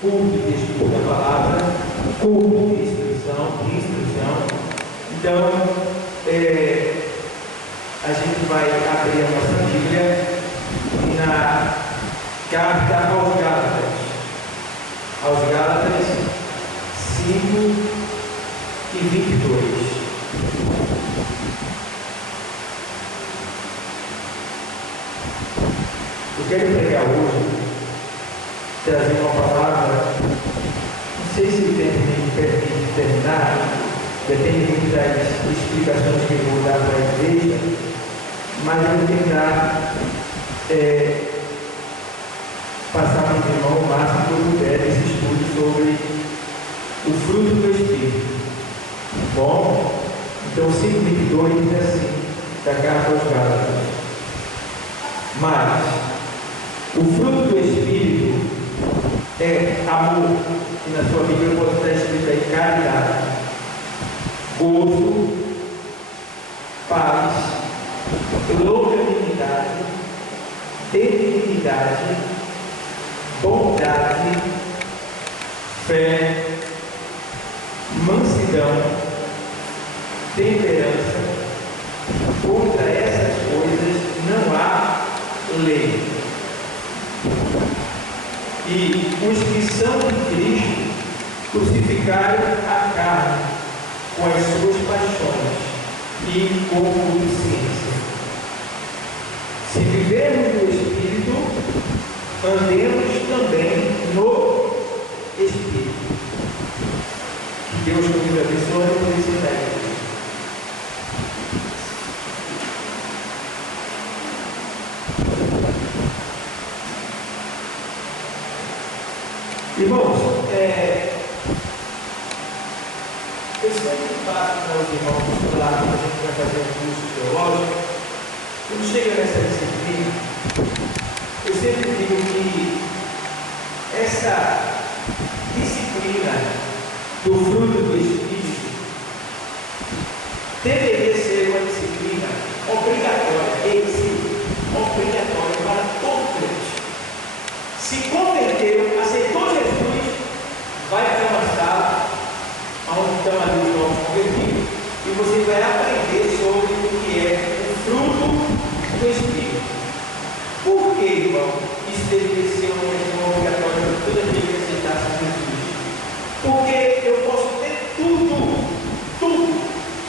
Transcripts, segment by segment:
culto de estudo da palavra, culto de instrução. Então, a gente vai abrir a nossa Bíblia na carta aos Gálatas 5 e 22. Eu quero pregar hoje, trazer uma palavra, não sei se o tempo me permite terminar, depende muito das explicações que eu vou dar para a igreja, mas eu vou tentar passar para o irmão o máximo que eu puder esse estudo sobre o fruto do Espírito. Bom, então 5:22 diz assim, da carta aos Gálatas: mas o fruto do Espírito é amor, e na sua Bíblia pode estar escrito aí caridade, gozo, paz, longanimidade, benignidade, bondade, fé, mansidão, temperança. Contra essas coisas não há lei. E os que são de Cristo crucificaram a carne com as suas paixões e concupiscência. Se vivermos no Espírito, andemos também no Espírito. Que Deus nos abençoe por esse tempo. Irmãos, eu sempre faço com os irmãos lá quando a gente vai fazer um curso teológico, quando chega nessa disciplina, eu sempre digo que essa disciplina do fruto do Espírito deveria ser uma disciplina obrigatória, obrigatória para todo crente. Se converteu, aceitou Jesus, vai para uma sala onde estão ali os novos convertidos e você vai aprender sobre o que é o fruto do Espírito. Por que, irmão, isso deveria ser uma questão obrigatória para toda vez que aceitasse Jesus? Porque eu posso ter tudo.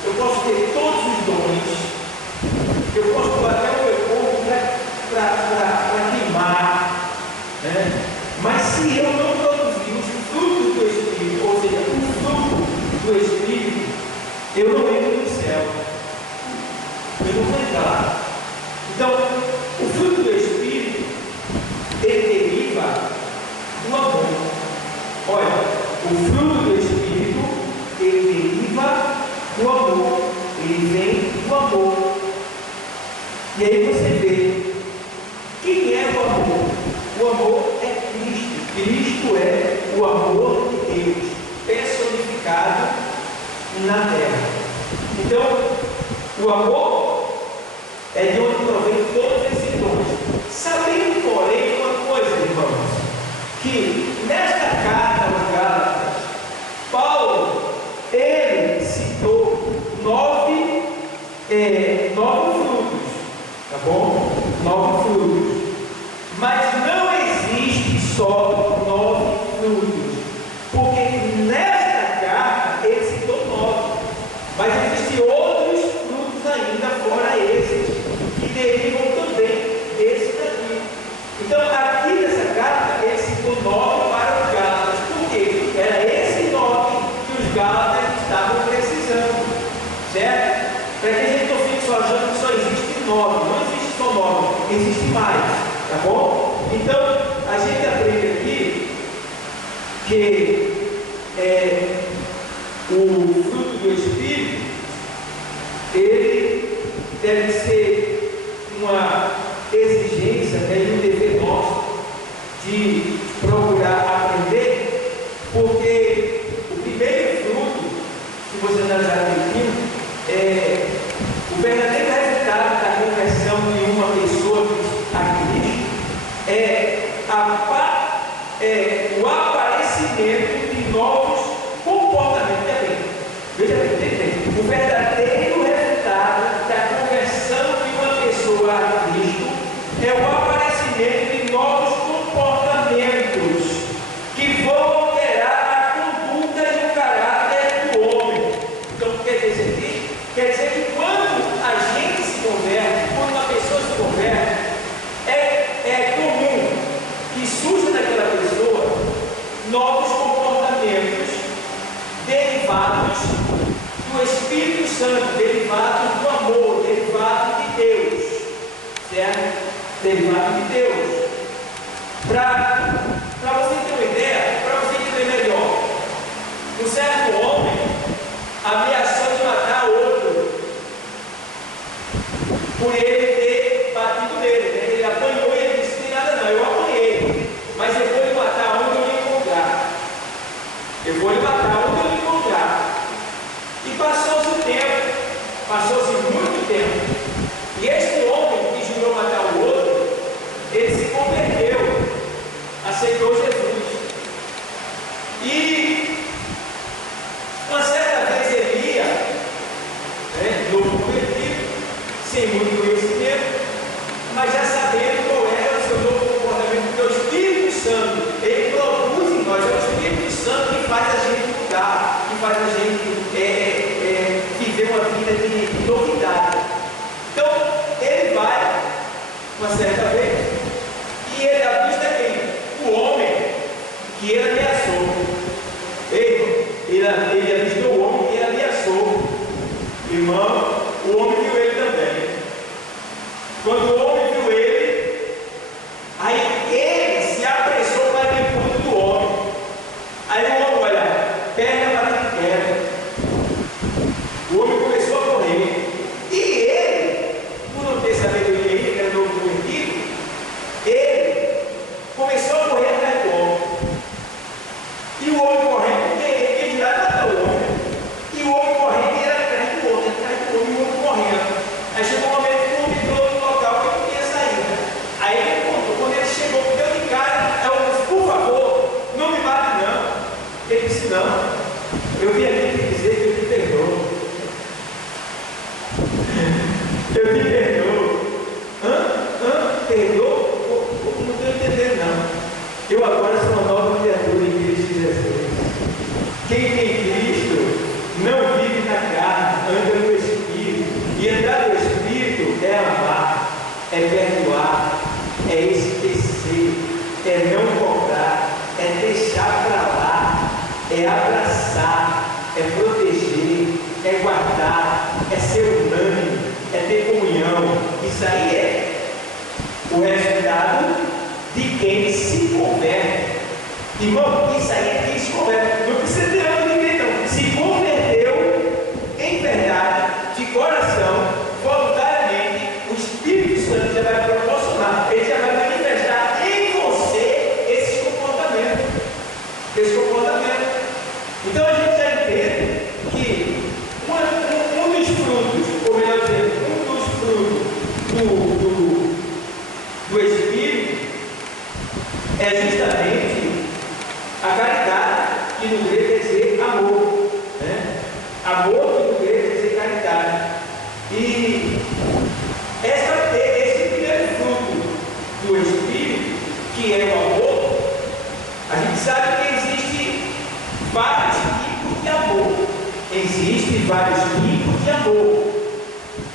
Eu posso ter todos os dons, eu posso pôr até o meu corpo para queimar, né? Mas se eu não produzir os frutos do Espírito, ou seja, o fruto do Espírito, eu não entro no céu, eu não vou entrar lá. Então, o fruto do Espírito, ele deriva do amor. Olha, o fruto do Espírito, ele deriva do amor, ele vem do amor. E aí você vê, quem é o amor? O amor é Cristo. Cristo é o amor de Deus personificado na terra. Então, o amor é de onde provém todos esses dons. Sabendo, porém, uma coisa, irmãos, que nesta carta aos Gálatas, Paulo, ele citou nove frutos, tá bom? 9 frutos. Mas não existe só 9 frutos, porque nesta carta ele citou 9, mas existem outros frutos ainda fora esses, que derivam também desse daqui. Então aqui nessa carta ele citou 9 para os Gálatas, porque era esse 9 que os Gálatas estavam precisando, certo? Para que a gente não fique só achando que só existe 9, não existe só 9, existe mais. Tá bom? Então, a gente aprende aqui que o fruto do Espírito, ele deve ser uma exigência, e um dever nosso de procurar aprender, porque o primeiro fruto, se você analisar direitinho, o verdadeiro resultado da conversão de uma pessoa a Cristo é o aparecimento aparecimento de novos comportamentos. Veja bem, o verdadeiro resultado da conversão de uma pessoa a Cristo é o aparecimento de novos comportamentos que vão alterar a conduta e o caráter do homem. Então, quer dizer aqui? Quer dizer que quando a gente se converte, quando uma pessoa se converte, é comum que surja naquela pessoa novos comportamentos derivados do Espírito Santo, derivados do amor, derivados de Deus, certo? Derivados de Deus. Para você ter uma ideia, para você entender melhor, um certo homem ameaçou de matar outro por ele ter batido nele, né? Ele apanhou e ele disse: "Não tem nada não, eu apanhei, mas eu vou lhe matar onde eu lhe encontrar. Eu vou lhe matar onde eu lhe encontrar." E passou-se o tempo, passou-se muito tempo, e este homem que jurou matar o outro, ele se converteu, aceitou Jesus. E uma certa vez ele ia, novo convertido, sem muito conhecimento, mas já sabendo qual era o seu novo comportamento, porque o Espírito Santo, ele produz em nós, é o Espírito Santo que faz a gente mudar, que faz a gente viver uma vida de novidade. Então, ele vai, uma certa vez, e ele avista quem? O homem que ele ameaçou. Ele avistou o homem que ele ameaçou. Irmão, o homem viu ele também. Quando o homem viu ele, aí ele se apressou para ir ao encontro do homem. Aí o homem, olha, perna para que queda. O homem começou a correr. E ele, por não ter sabedoria ainda, que era novo convertido, ele começou a correr atrás do homem. E o homem correndo, porque ele dirá matar o homem. E o homem correndo, e era atrás do homem, e o homem correndo. Aí chegou um momento que o homem entrou no local que ele podia sair. Aí ele contou, quando ele chegou, deu de cara, eu disse: "Por favor, não me mate não." Ele disse: "Não, eu vim aqui te dizer que eu te perdoo. Eu te perdoo." Perdoou? Não estou entendendo não. Eu agora sou uma nova criatura em Cristo Jesus. Quem tem Cristo não vive na carne, anda no Espírito. E andar no Espírito é amar, é perdoar, é esquecer, é não cobrar, é deixar para lá, é abraçar, é proteger, é guardar, é ser unânime, é ter comunhão. Isso aí é o resultado de quem se converte. Irmão, isso aí é quem se converte. Não precisa ter nada de ninguém não. Se converteu em verdade, de coração, voluntariamente, o Espírito Santo já vai proporcionar, ele já vai manifestar em você esse comportamento. Então a gente já entende que um dos frutos, ou melhor dizendo, um dos frutos do Espírito é justamente a caridade, que no grego quer dizer amor, né? Amor, que no grego quer dizer caridade. E esse primeiro fruto do Espírito, que é o amor, a gente sabe que existe vários tipos de amor. Existem vários tipos de amor.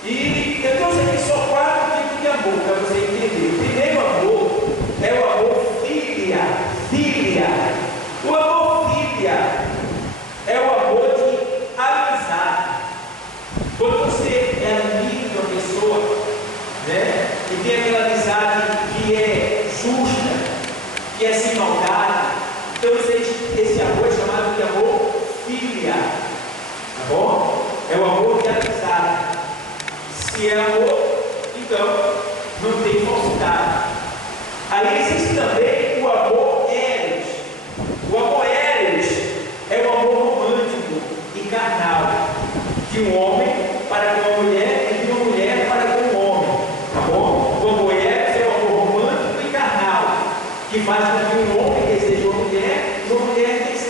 E eu trouxe aqui só 4 tipos de amor para você entender. O primeiro amor é o amor filia. O amor filia é o amor de amizade. Quando você é amigo de uma pessoa, né, e tem aquela amizade que é justa, que é sem maldade, então esse amor é chamado de amor filia. Tá bom? É o amor de amizade. Se é amor, então não tem falsidade. Aí existe também o amor eros. O amor eros é o amor romântico e carnal de um homem para com uma mulher e de uma mulher para com um homem. Tá bom? O amor eros é o amor romântico e carnal que faz com que um homem deseje uma mulher deseje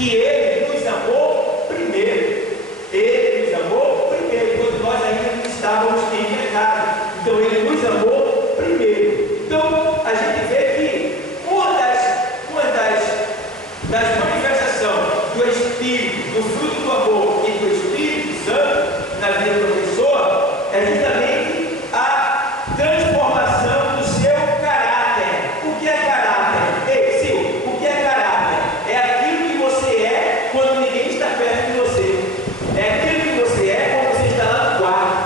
que Ele nos amou primeiro. Ele nos amou primeiro, quando nós ainda não estávamos em pecado. Então Ele nos amou primeiro. Então a gente vê que uma das manifestações do Espírito, do fruto do amor e do Espírito Santo na vida da pessoa é justamente a transformação do seu caráter. O que é caráter? Ei, Sil, o que é caráter? É aquilo que você é quando ninguém está perto de você. É aquilo que você é quando você está lá no quarto.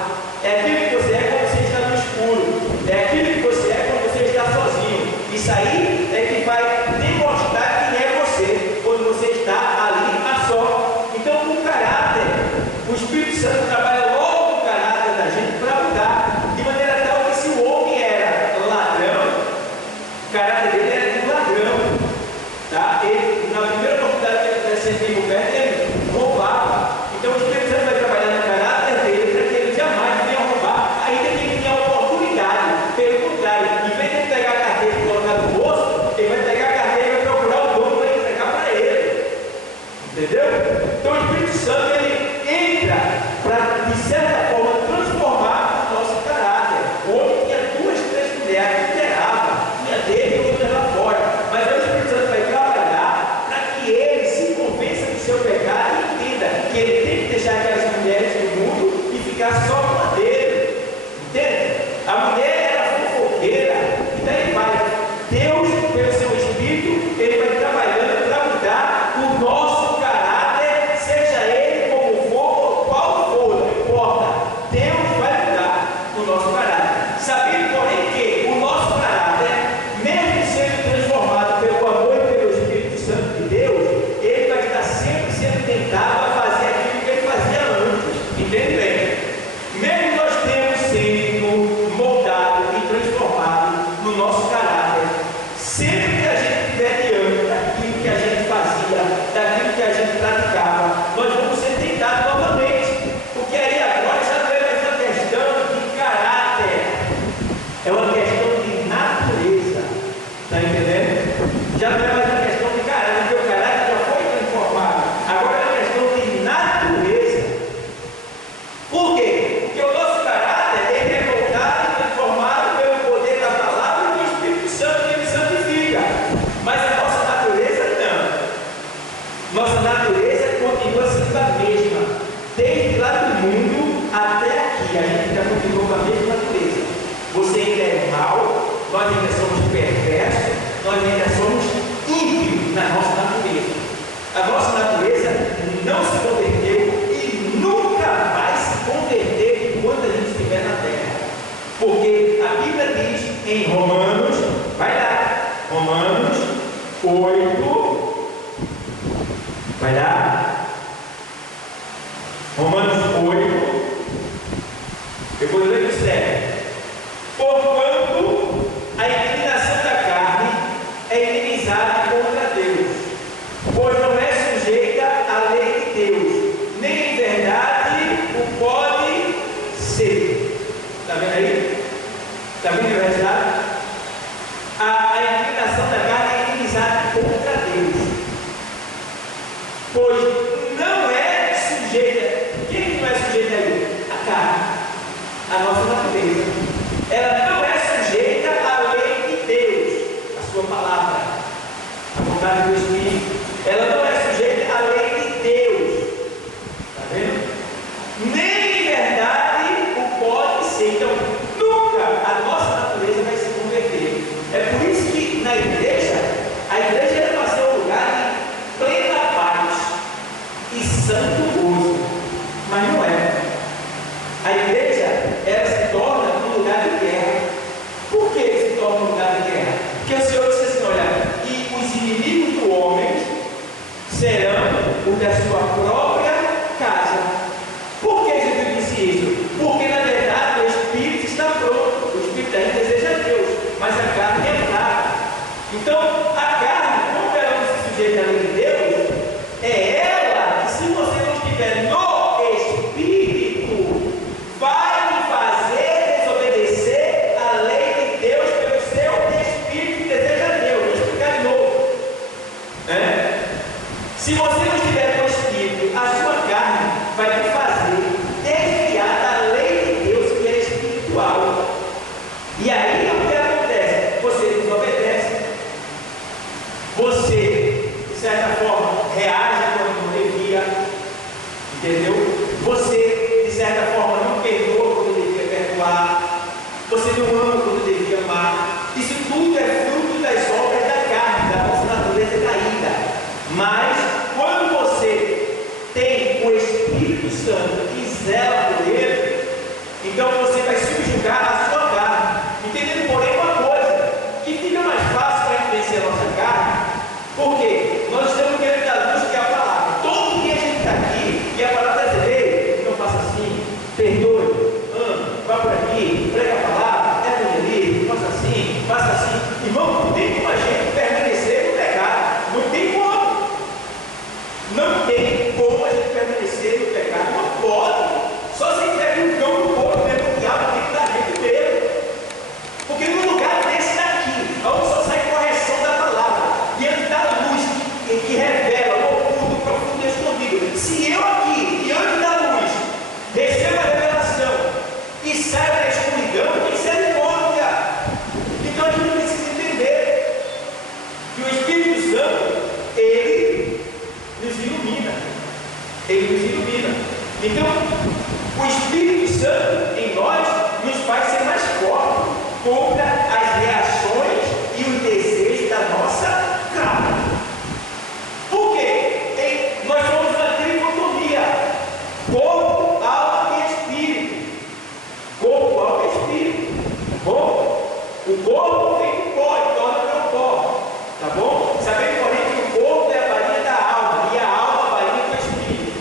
É aquilo que você é quando você está no escuro. É aquilo que você é quando você está sozinho. Isso aí é que vai demonstrar quem é você quando você está ali a só. Então, o caráter, o Espírito Santo trabalha logo o caráter da gente para mudar, de maneira tal que se o homem era ladrão, o caráter dele era de ladrão, tá? Ele, na primeira oportunidade que ele tivesse sentido o pé, ele roubava. Então, o Espírito Santo vai trabalhar no caráter dele para que ele jamais venha roubar, ainda que ele tenha a oportunidade. Pelo contrário, em vez de ele pegar a carteira e colocar no bolso, ele vai pegar a carteira e vai procurar o dono para entregar para ele. Entendeu? Então o Espírito Santo ele entra para, de certa forma, transformar o nosso caráter. O homem tinha 2, 3 mulheres, liderava, tinha dele e outra lá fora. Mas o Espírito Santo vai trabalhar para que ele se convença do seu pecado e entenda que ele tem que deixar aquelas mulheres do mundo e ficar só com a dele. Entende? A mulher era fofoqueira, e daí vai. Deus, pelo seu Espírito, ele vai trabalhando para mudar o nosso caráter, seja ele como for, qual for, não importa. Deus vai mudar o nosso caráter. Sabendo, porém, que o nosso caráter, mesmo sendo transformado pelo amor e pelo Espírito Santo de Deus, ele vai estar sempre sendo tentado a fazer aquilo que ele fazia antes. Entende bem? Mesmo nós temos sido moldado e transformado no nosso caráter, sempre que a gente estiver diante daquilo que a gente fazia, daquilo que a gente praticava, nós vamos ser tentados novamente, porque aí agora já não é mais uma questão de caráter, é uma questão de natureza. Está entendendo? Já não é mais uma questão de caráter, porque o caráter já foi transformado, agora é uma questão de natureza. Por quê? Porque o nosso caráter ele é moldado e transformado pelo poder da palavra e do Espírito Santo que ele santifica. Mas a nossa natureza não. Nossa natureza continua sendo a mesma. Desde lá do mundo até aqui, a gente ainda continua com a mesma natureza. Você ainda é mau, nós ainda somos perversos, nós ainda somos ímpios na nossa natureza. A nossa natureza não se converteu e nunca vai se converter enquanto a gente estiver na terra. Porque a Bíblia diz em Romanos, vai lá, Romanos 8, vai lá, Romanos 8, eu vou ler o 7. Porquanto a inclinação da carne é inimizade contra Deus, pois não é sujeita à lei de Deus, nem em verdade o pode ser. Está vendo aí? Está vendo a verdade? A inclinação da carne é inimizade contra Deus, pois não é sujeita. Quem não é sujeita aí? A carne, a nossa natureza. Ela não é sujeita à lei de Deus, a sua palavra, a vontade do Espírito. Ela não é sujeita à lei de Deus. Está vendo? Nem em verdade o pode ser. Então, nunca a nossa natureza vai se converter. É por isso que na igreja, a igreja era para ser um lugar de plena paz e santo gozo. Mas não é. A igreja, ela se torna um lugar de guerra. Por que se torna um lugar de guerra? Porque o Senhor disse assim, olha, e os inimigos do homem serão os da sua própria casa. Por que Jesus disse isso? Porque na verdade o Espírito está pronto, o Espírito ainda deseja Deus, mas a carne é fraca. Então a carne, como ela não se sujeita à lei de Deus, é ela que, se você não estiver no Espírito, vai lhe fazer desobedecer a lei de Deus pelo seu Espírito que deseja Deus. Vou explicar de novo. Se você não estiver com o Espírito, a sua carne vai te fazer desviar da lei de Deus, que é espiritual. E aí o que acontece? Você desobedece. Você, de certa forma, reage quando não devia. Entendeu? Você, de certa forma, não perdoa quando devia perdoar. Você não ama quando devia amar. Isso tudo é fruto das obras da carne, da nossa natureza caída. Mas, quando você tem o Espírito Santo que zela por ele, então você vai subjugar a sua carne. Entendendo, porém, uma coisa, que fica mais fácil para vencer a nossa carne, porque nós estamos querendo dar luz, que é a palavra. Todo dia a gente está aqui e a palavra está dizendo: ei, não faça assim, perdoe, ame, vá por aqui, prega a palavra, é por ali, faça assim, faça assim. Irmão, não tem como a gente permanecer no pecado, não tem como. Não tem como a gente permanecer no pecado, não pode. Só se tiver um cão do corpo mesmo, o diabo tem que dar jeito mesmo. Porque no lugar desse daqui, onde só sai correção da palavra, diante da luz que revela o oculto, o profundo e escondido. Se eu aqui, diante da luz, recebo a revelação e saio da escuridão, tem misericórdia. Então a gente precisa entender que o Espírito Santo, ele nos ilumina. Ele nos ilumina. Então, o Espírito Santo em nós nos faz ser mais fortes contra as reações e os desejos da nossa carne. Por quê? Nós somos uma tricotomia: corpo, alma e espírito. Corpo, alma e espírito. Tá bom? O corpo vem do pó e torna para o pó. Tá bom? Sabendo, porém, que o corpo é a varinha da alma e a alma a varinha do espírito.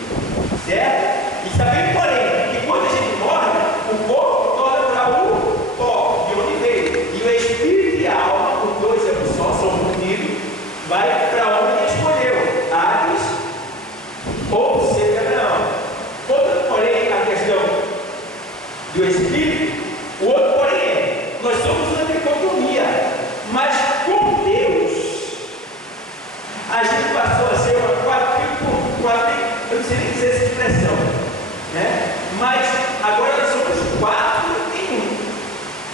Certo? E sabendo, porém, que quando a gente morre, o corpo torna para o pó, de onde veio. E o espírito e a alma, os dois é um só, são unidos, vai para onde ele escolheu: Hades ou seja, Abraão. Quanto, porém, a questão do espírito, o outro, porém, é: nós somos uma dicotomia, mas com Deus a gente passou a ser uma eu não sei nem dizer essa expressão, né? Mas agora nós somos 4 em 1.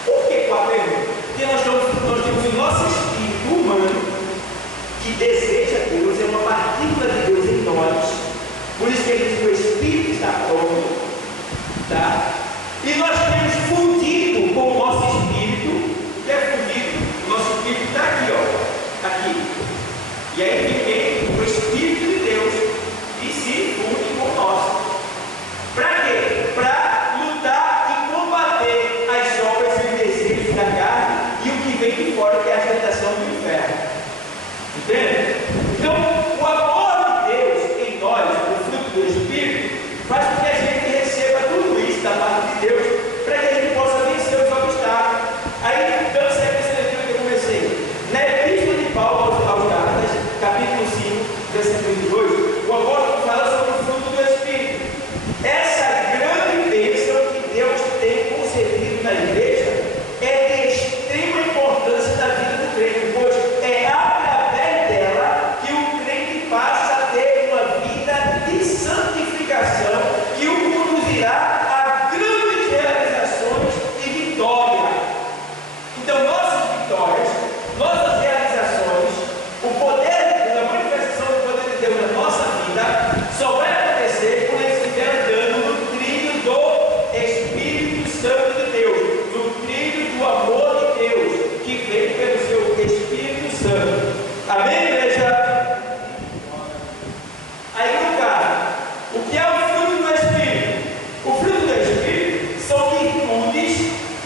Por que 4 em 1? Porque nós temos o nosso espírito humano que deseja Deus, é uma partícula de Deus em nós. Por isso que ele diz que o espírito está pronto, tá? E nós temos fundido com o nosso espírito. O que é fundido? O nosso espírito está aqui, ó, aqui. E aí vem o Espírito de Deus e se funde com nós. Para quê? Para lutar e combater as obras e os desejos da carne e o que vem de fora, que é a tentação do inferno. Entende? Então, o amor de Deus em nós, o fruto do Espírito, faz com que a gente receba tudo isso da parte de Deus, para que a gente possa vencer os obstáculos. Aí, dando sequência daquilo que eu comecei, na Epístola de Paulo aos Gálatas, capítulo 5, versículo 22, o apóstolo fala sobre o fruto do Espírito. Essa grande bênção que Deus tem concedido na igreja é de extrema importância na vida do crente, pois é através dela que o crente passa a ter uma vida de santificação que o conduzirá a grandes realizações e vitória. Então, nossas vitórias, nossas realizações, o poder de Deus, a manifestação do poder de Deus na nossa vida só vai acontecer quando ele estiver andando no trilho do Espírito Santo de Deus, no trilho do amor de Deus, que vem pelo seu Espírito Santo. Amém, igreja? Aí, no caso, o que é o fruto do Espírito? O fruto do Espírito são virtudes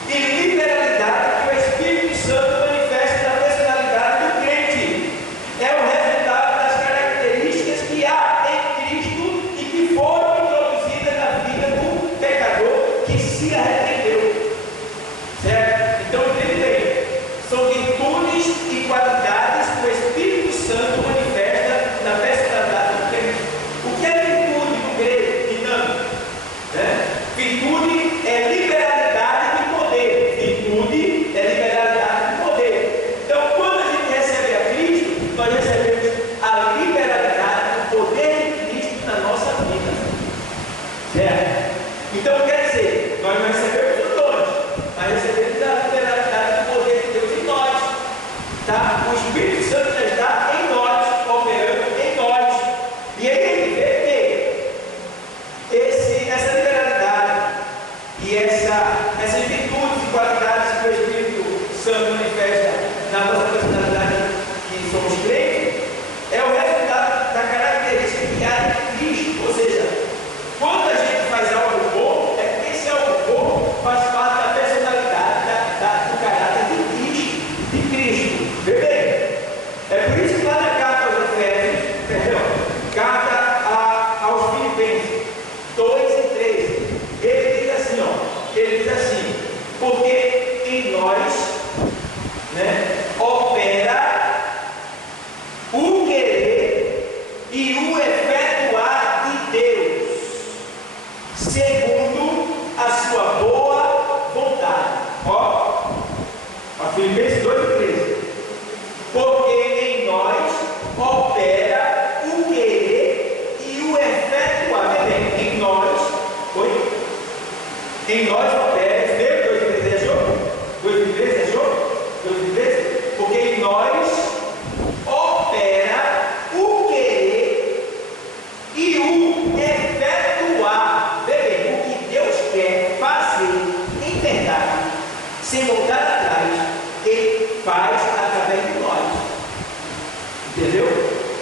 e liberalidade que o Espírito Santo manifesta na personalidade do crente. É o resultado das características que há em Cristo e que foram introduzidas na vida do pecador que se arrependeu. Certo? Então, entende bem. São virtudes e qualidades que o Espírito Santo manifesta na personalidade do crente. O que é virtude no grego, dinâmico? Virtude é liberalidade de poder. Virtude é liberalidade de poder. Então, quando a gente recebe a Cristo, nós recebemos a liberalidade do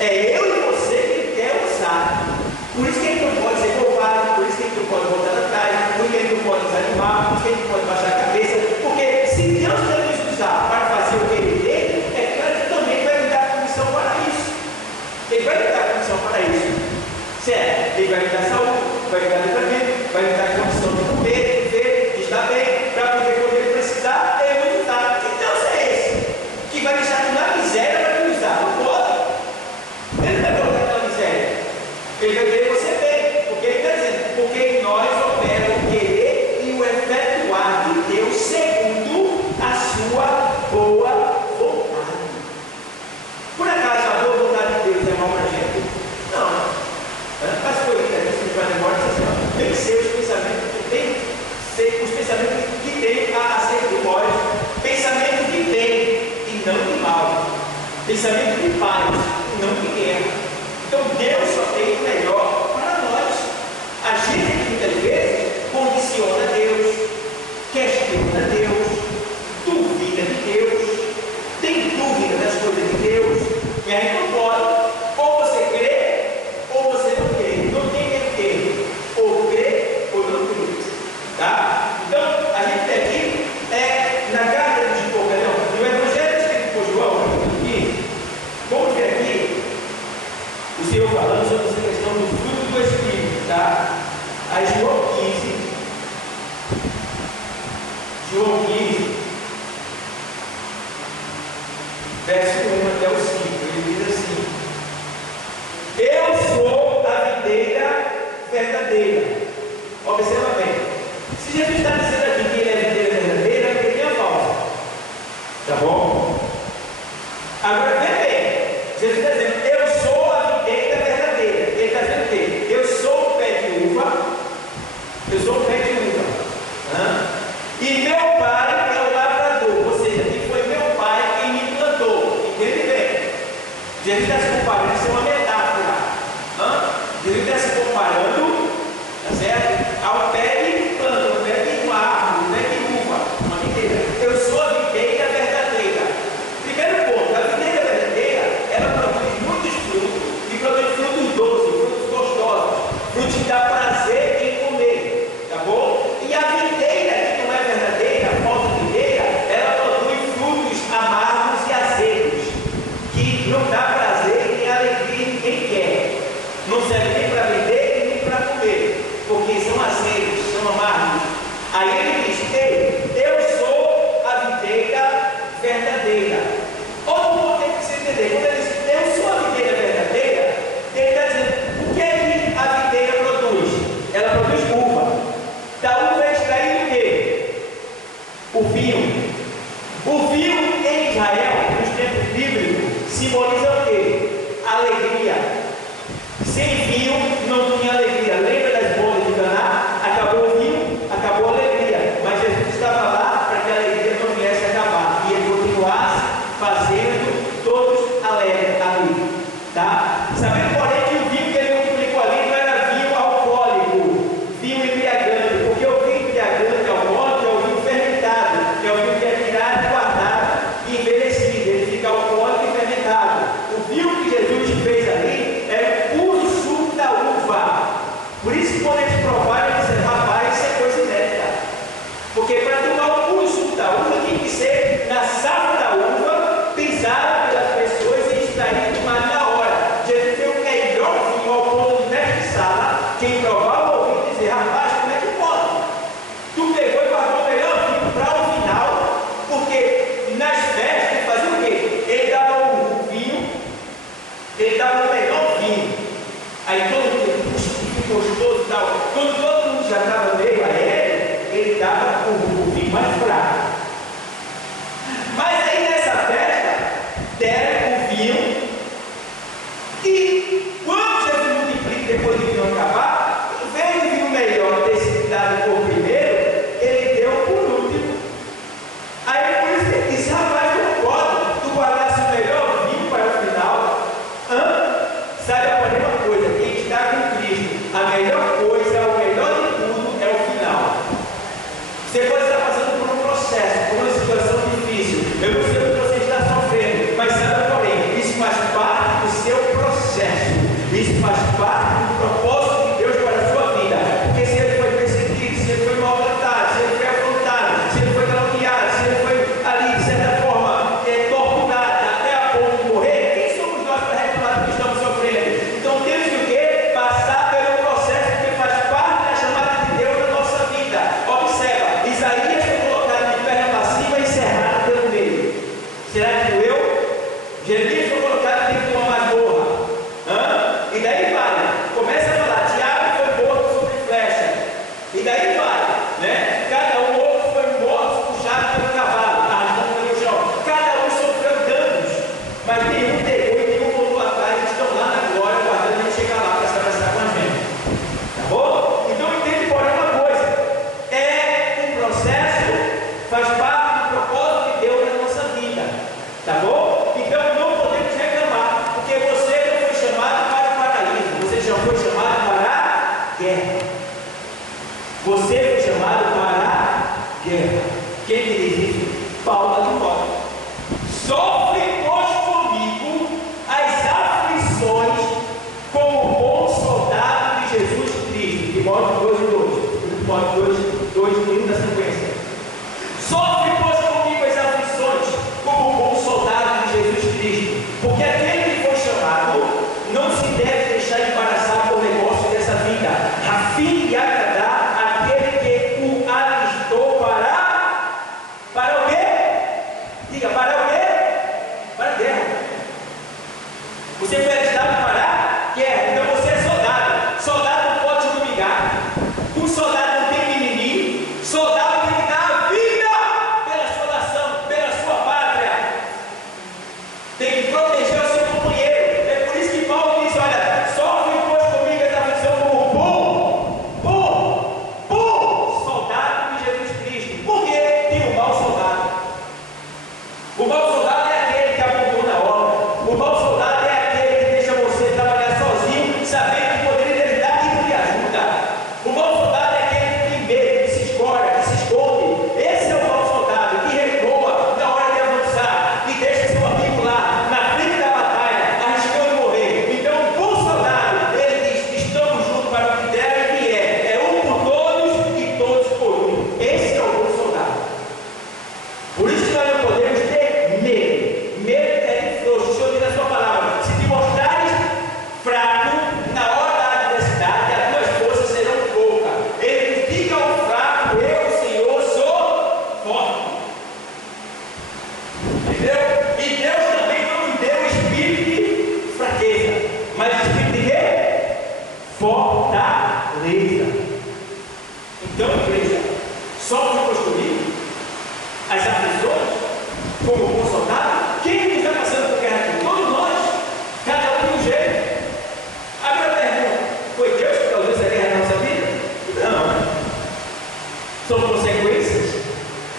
É eu e você que Ele quer usar. Por isso que Ele não pode ser roubado, por isso que Ele não pode voltar atrás, por isso que Ele não pode desanimar, por isso que Ele não pode baixar a cabeça. Porque se Deus quer nos usar para fazer o que Ele tem, é claro que também vai nos dar comissão para isso. Ele vai nos dar comissão para isso. Certo? Ele vai nos dar saúde, vai nos dar livramento, vai nos dar condição de comer, de viver, de estar bem, para poder, quando Ele precisar, Ele vai nos dar. Que Deus é esse? Que vai deixar na miséria para nos usar? Não pode. Ele não vai colocar na miséria. Ele vai querer você bem, porque Ele está dizendo, porque em nós opera o querer e o efetuar de Deus segundo a sua boa vontade. Por acaso a boa vontade de Deus é mal para a gente? Não. As coisas que a gente vai embora, tem que ser os pensamentos que tem, ser os pensamentos que tem a ser de nós, pensamento de bem e não de mal, pensamento de paz e não de guerra. Então Deus só tem o melhor para nós. A gente muitas vezes condiciona Deus, questiona Deus, duvida de Deus, tem dúvida das coisas de Deus, e aí não pode. Ou você crê, ou você não crê. Não tem que crer. Ou crê, ou não crê. Tá? Então, a gente tem aqui, na carta de no Evangelho escrito por João, capítulo 15, vamos ver aqui o Senhor falando sobre essa questão do fruto do Espírito, tá? Aí João 15, verso 1 até o 5, ele diz assim: eu sou a videira verdadeira. Observa bem, se Jesus está dizendo aqui que Ele é a videira verdadeira, Ele é a falsa, tá bom? Agora vê bem, Jesus está dizendo, eu sou a videira verdadeira. Ele está dizendo o quê? Eu sou o pé de uva, eu sou o pé de uva, e meu pai é o lavrador, ou seja, que foi meu pai quem me plantou. Entende bem? Jesus está se comparando, isso é uma metáfora. Jesus está se comparando, tá certo? Ao pé de planta, ao pé de uma árvore, ao pé de uva, uma videira. Eu sou a videira verdadeira. Primeiro ponto, a videira verdadeira, ela produz muitos frutos, e produz frutos doces, frutos gostosos, frutos que dá prazer em comer, tá bom? E a videira que não é verdadeira, a falsa videira, ela produz frutos amargos e azedos, que não dá prazer nem alegria em quem quer. Não serve nem para vender nem para comer, porque são azedos, são amargos. Aí ele diz: ei, eu sou a videira verdadeira. Outro ponto tem que se entender: quando ele diz eu sou a videira verdadeira, ele está dizendo o que é que a videira produz? Ela produz uva. Da uva é extraído o quê? O vinho. O vinho em Israel, nos tempos bíblicos, simboliza o quê? Alegria. Sem vinho não tinha alegria. Lembra das bodas de Caná? Acabou o vinho, acabou a alegria. Mas Jesus estava lá para que a alegria não viesse a acabar. E ele continuasse fazendo todos alegres ali. Tá? Sabendo, porém, que o vinho que ele multiplicou ali não era vinho alcoólico, vinho embriagante. Porque o vinho embriagante alcoólico é o vinho fermentado, é o vinho que é tirado, guardado e envelhecido. Ele fica alcoólico e fermentado. O vinho que Jesus fez ali era puro suco da uva. Por isso que quando eles provaram, eles disseram: rapaz, isso é coisa inédita. Porque para tomar o puro suco da uva tem que ser na safra da uva, pisada pelas pessoas e extraído tomado na hora. Jesus tem o melhor vinho ao ponto de mestre de sala. Quem provar o ouvido dizer: rapaz, como é que pode? Tu pegou e guardou o melhor vinho para o final, porque nas festas ele fazia o quê? Ele dava o vinho, ele dava o melhor vinho. Aí todo mundo, puxa, que gostoso e tal. Quando todo mundo já estava meio aéreo, ele dava o vinho mais fraco. Mas aí nessa festa, deram o vinho, e quando Jesus multiplica depois do vinho acabar, em vez do vinho melhor ter sido dado por primeiro, ele deu por último. Aí por isso que ele disse: rapaz, não pode tu guardasse o melhor vinho para o final. Sabe uma coisa, quem está com Cristo, a melhor coisa, o melhor de tudo é o final. Você pode estar passando por um processo, por uma situação difícil. Eu não sei o que você está sofrendo, mas sabe, porém, isso faz parte do seu processo. Você foi alistado para guerra, então você é soldado. Soldado não pode te dominar. Um soldado não tem mimimi. Soldado tem que dar a vida pela sua nação, pela sua pátria. Tem que proteger o seu companheiro. É por isso que Paulo diz: olha, sofre pois comigo essa aflição como bom soldado de Jesus Cristo. Por quê? Tem um mau soldado. O mau soldado é aquele que abandona a obra. O mau soldado é aquele que deixa você trabalhar sozinho, sabendo que poderia lhe ajudar e não lhe ajuda. O mau soldado é aquele que tem medo, que se escora, que se esconde. Esse é o mau soldado, que recua na hora de avançar e deixa seu amigo lá, na frente da batalha, arriscando morrer. Então, o bom soldado, ele diz: estamos juntos para o que der e o que é. É um por todos e todos por um. Esse é o bom soldado. Por isso que nós não podemos ter medo. Medo é de frouxo. O Senhor diz na sua palavra: se te mostrares fraco na hora da adversidade, as tuas forças serão poucas. Ele diga ao fraco: eu, Senhor, sou forte. Entendeu? E Deus também não nos deu espírito de fraqueza, mas espírito de quê? Fortaleza. Então, igreja, só depois comigo as aflições, como um bom soldado. Quem está passando por guerra aqui? Todos nós, cada um de um jeito. A minha pergunta: foi Deus que causou essa guerra na nossa vida? Não. São consequências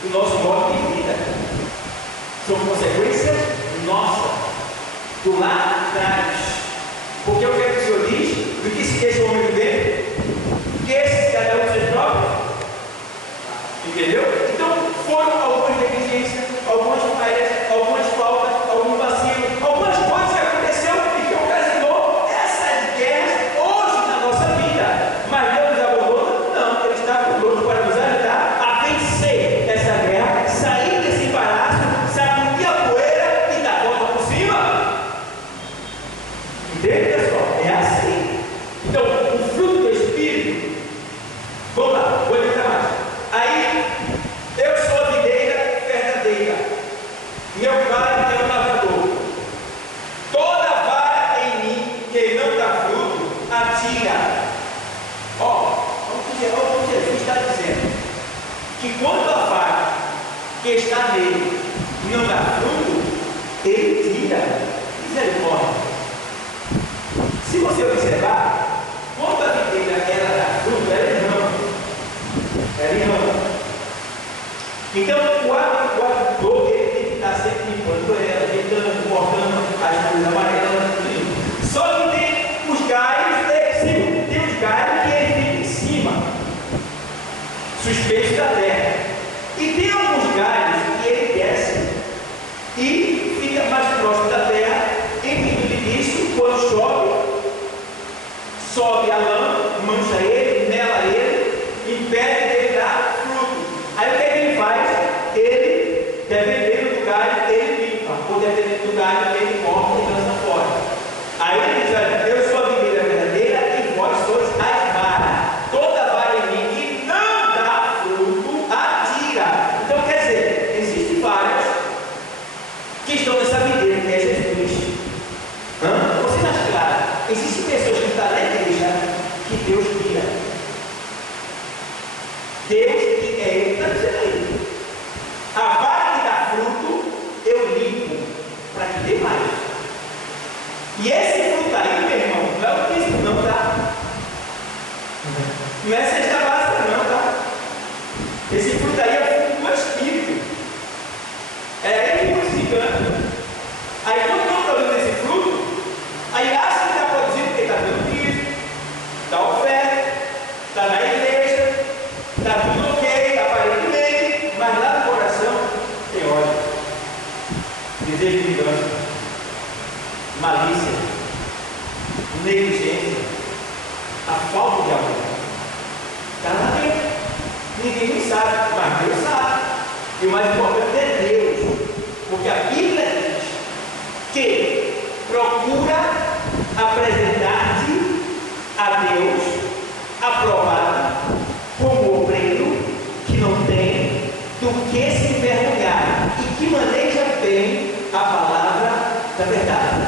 do nosso modo de vida. São consequências nossas, do lá atrás. Porque o que é que o Senhor diz? Do que se queixa o homem viver? Que esse cada um seus próprios. Entendeu? Então, foram algumas negligências, algumas falhas, algumas faltas, algum vacilo, algumas coisas que aconteceram e que ocasionou essas guerras hoje na nossa vida. Mas Deus nos abandona? Não, Ele está conosco para nos ajudar a vencer essa guerra, sair desse embaraço, sacudir a poeira e dar volta por cima. Entende, pessoal? É assim. Então, o fruto do Espírito, vamos lá, vou editar mais. Aí, eu sou a videira verdadeira, meu pai é o lavrador. Toda vara em mim que não dá fruto, atira. Ó, o que Jesus está dizendo: que quando a vara que está nele não dá fruto, ele tira. Misericórdia. Se você observar, quando a videira ela dá fruto, ela é rama. Então, o agricultor ele tem que estar sempre limpando ela, tentando, cortando as coisas amarelas, tudo. Só que tem os galhos em cima, tem os galhos que ele fica em cima, suspeitos da terra. E tem alguns galhos que ele desce e fica mais próximo da terra. Em virtude disso, quando chove, sobe a lama, mancha ele, mela ele, impede dele dar fruto. Aí o que ele faz? Ele, dependendo do galho, ele limpa, ou dependendo do galho, ele corta e lança fora. Aí ele diz: olha, eu sou a videira verdadeira e vós sois as varas. Toda vara em mim que não dá fruto, atira. Então quer dizer, existem varas que estão nessa videira, que é Jesus. Você está claro? Existem pessoas que estão na igreja que Deus tira. Deus, Ele está dizendo aí: a vara que dá fruto, eu limpo para que dê mais. E esse fruto aí, meu irmão, não é o que não, tá? Não é cesta básica, não, tá? Esse fruto aí é o fruto do Espírito. É ele que frutificando. Aí quando não produz esse fruto, aí acha que está produzindo porque está dando dízimo, está oferta, está na igreja, está tudo ok, aparentemente, mas lá no coração tem ódio, desejo de vingança, malícia, negligência, a falta de amor. Está lá dentro. Ninguém nem sabe, mas Deus sabe. E o mais importante é Deus, porque a Bíblia diz que procura apresentar-te a Deus aprovado como obreiro que não tem do que se envergonhar e que maneja bem a palavra da verdade.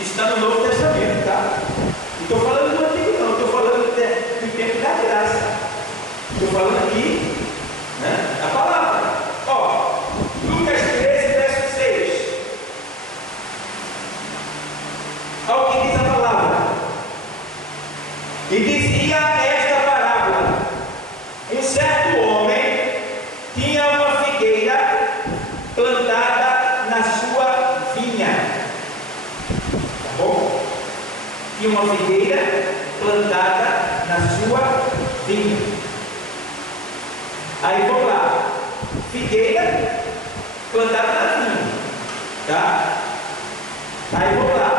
Está no Novo Testamento, tá? Não estou falando do Antigo, não. Estou falando do tempo da graça. Estou falando aqui, né? A palavra. Ó, Lucas 13, verso 6. Olha o que diz a palavra. E dizia esta parábola: um certo homem tinha uma figueira plantada na sua vinha. Tá bom? Tinha uma figueira plantada na sua vinha. Aí vamos lá. Figueira plantada na vinha. Tá? Aí vamos lá.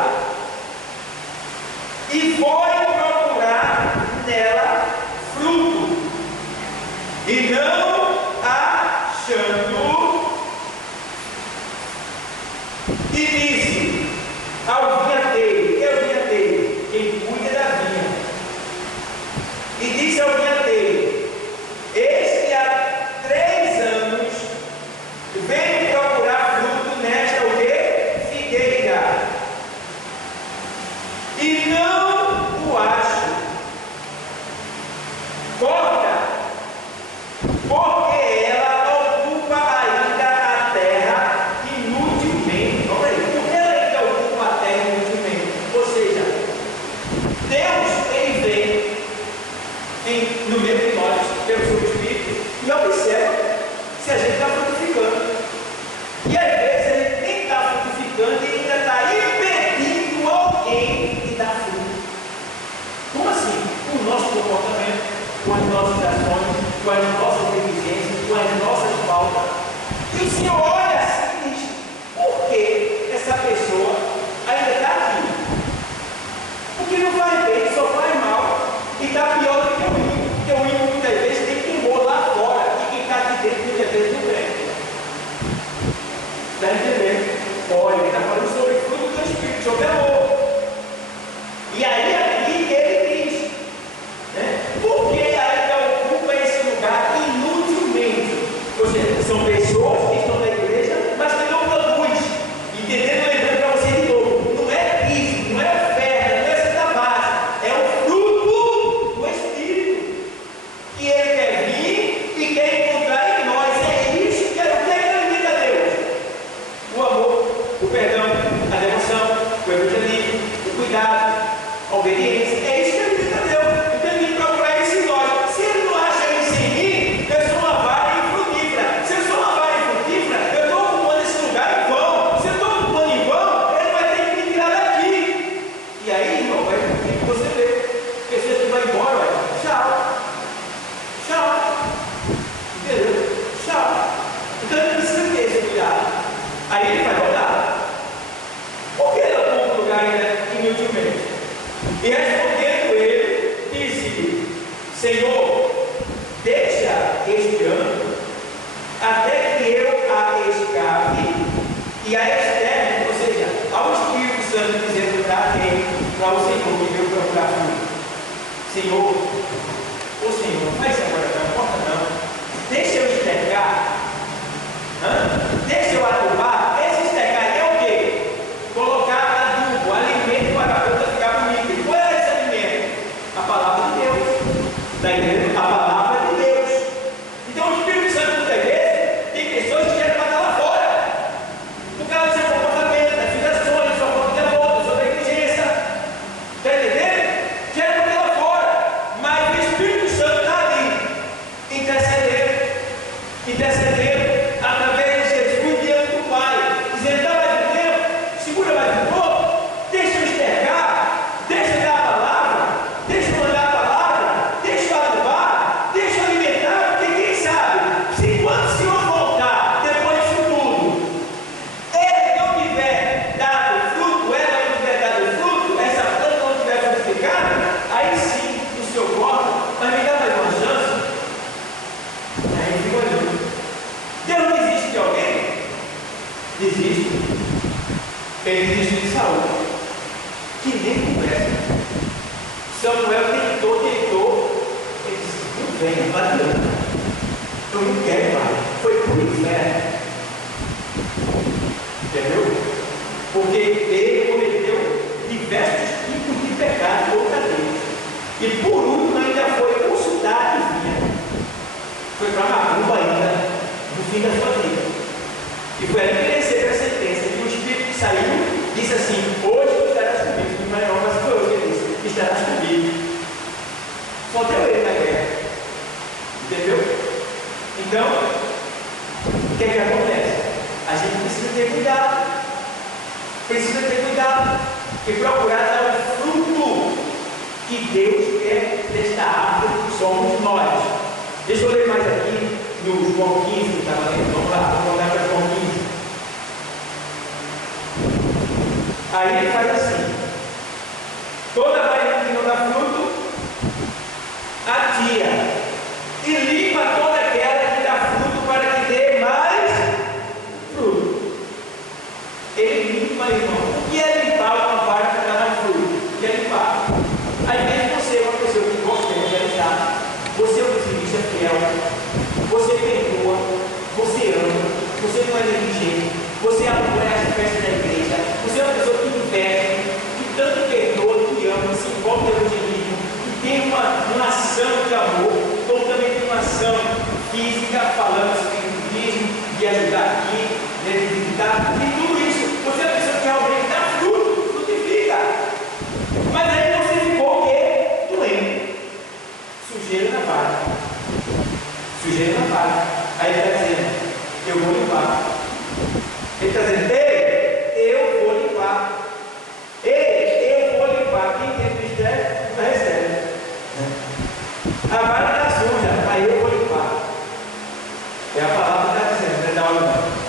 E foi procurar nela fruto, e não achando, e disse ao vinhateiro, quem cuida da vinha, e disse ao vinhateiro: eis que há 3 anos venho procurar fruto nesta o quê? Figueira, e não o acho. Corta, porque ela ocupa ainda a terra inutilmente. Olha aí, porque ela ainda ocupa a terra inutilmente. Ou seja, Deus, ele vem no meio de nós, pelo seu Espírito, e observa se a gente está frutificando. E às vezes ele nem está frutificando e ainda está impedindo alguém de dar fruto. Como assim? Com o nosso comportamento, com as nossas ações, com as nossas deficiências, com as nossas faltas. E o Senhor olha assim e diz: por que essa pessoa ainda está aqui? Porque não faz bem, só faz mal, e está pior do que o ímpio. Porque o ímpio muitas vezes tem temor lá fora, e quem está aqui dentro muitas vezes não presta. Está entendendo? Olha, ele está falando sobre o fruto do Espírito, sobre amor. E aí aqui ele diz, né? Porque ainda ocupa esse lugar inutilmente. Ou seja, são pessoas que estão na igreja, mas que não produzem. Entendendo? Lembrando para você de novo, não é crise, não é oferta, não é essa base, é o fruto do Espírito que ele quer vir e quer encontrar em nós. É isso que é o que alimenta Deus: o amor, o perdão, a devoção, o evangelismo, o cuidado, a obediência. É isso que alimenta Deus. Então ele vem procurar isso em nós. Se ele não acha isso em mim, eu sou uma vara infrutífera. Se eu sou uma vara infrutífera, eu estou ocupando esse lugar em vão. Se eu estou ocupando em vão, ele vai ter que me tirar daqui. E aí, irmão, vai ter que você ver. Porque se ele vai embora, vai, tchau. Tchau. Entendeu? Tchau. Então ele precisa ter esse cuidado. Aí ele vai voltar. Por que ele ocupa o lugar ainda inutilmente? E respondendo ele, disse: Senhor, deixa este ano, até que eu a escape e a externe. Ou seja, ao Espírito Santo dizendo para quem? Para o Senhor que veio procurar fruto. Senhor, o Senhor, não faz isso agora não, importa não. Deixa eu estercar. Deixa eu adubar. Esse estercar é o quê? Colocar adubo, alimento para a planta ficar bonita. E qual é esse alimento? A palavra de Deus. Está entendendo? A palavra de Deus. Então o Espírito Santo muitas vezes tem pessoas que querem matar lá fora. Por causa do seu comportamento, das suas ações, da sua falta de amor, da sua negligência. Está entendendo? Quer matar lá fora. Mas o Espírito Santo está ali, intercedendo através de Jesus diante do Pai, dizendo: dá mais um tempo, segura mais um pouco, deixa eu estercar, deixa eu dar a palavra, deixa eu mandar a palavra, deixa eu adubar, deixa eu alimentar, porque quem sabe, se quando o Senhor voltar, depois disso tudo, ele não tiver dado fruto, ela não tiver dado fruto, essa planta não tiver frutificado, aí sim o Senhor volta, mas me dá mais uma chance. Aí fica olhando. Deus não desiste de alguém? Desiste. Ele desiste de Saul, que nem conversa. Samuel tentou. Ele disse: não vem, não adianta. Eu não quero mais. Foi para o inferno. E foi ali que ele recebeu a sentença. E o Espírito que saiu disse assim: hoje tu estarás comigo. Mas foi hoje que ele disse: estarás comigo. Só deu ele na guerra. Entendeu? Então, o que é que acontece? A gente precisa ter cuidado. Precisa ter cuidado. E procurar dar o fruto que Deus quer desta árvore que somos nós. Deixa eu ler mais aqui no João 15, que estava lendo. Vamos lá, vamos voltar para João 15. Aí ele faz assim: toda varinha que não dá fruto, atia, e limpa toda aquela que dá fruto para que dê mais fruto. Ele limpa, irmão. O que é limpar uma vara que dá mais fruto? O que é limpar? Às vezes você é uma pessoa que gosta de realizar, você é um dizimista fiel, você perdoa, você ama, você não é negligente, você apoia as festas da igreja, você é uma pessoa que investe, que tanto perdoa, que ama, que se envolve no evangelismo, que tem uma ação de amor, como também tem uma ação física, falando sobre espiritismo, de ajudar aqui, de visitar, e tudo isso. Você é uma pessoa que realmente dá fruto, frutifica. Mas aí você ficou o quê? Doente. Sujeira na vara. Sujeira na vara. Aí ele está dizendo: eu vou limpar. Ele está dizendo: ei, eu vou limpar. Ei, eu vou limpar. Quem tem ministério, não recebe. A vara está suja, aí eu vou limpar. É a palavra que está dizendo, não é da hora não.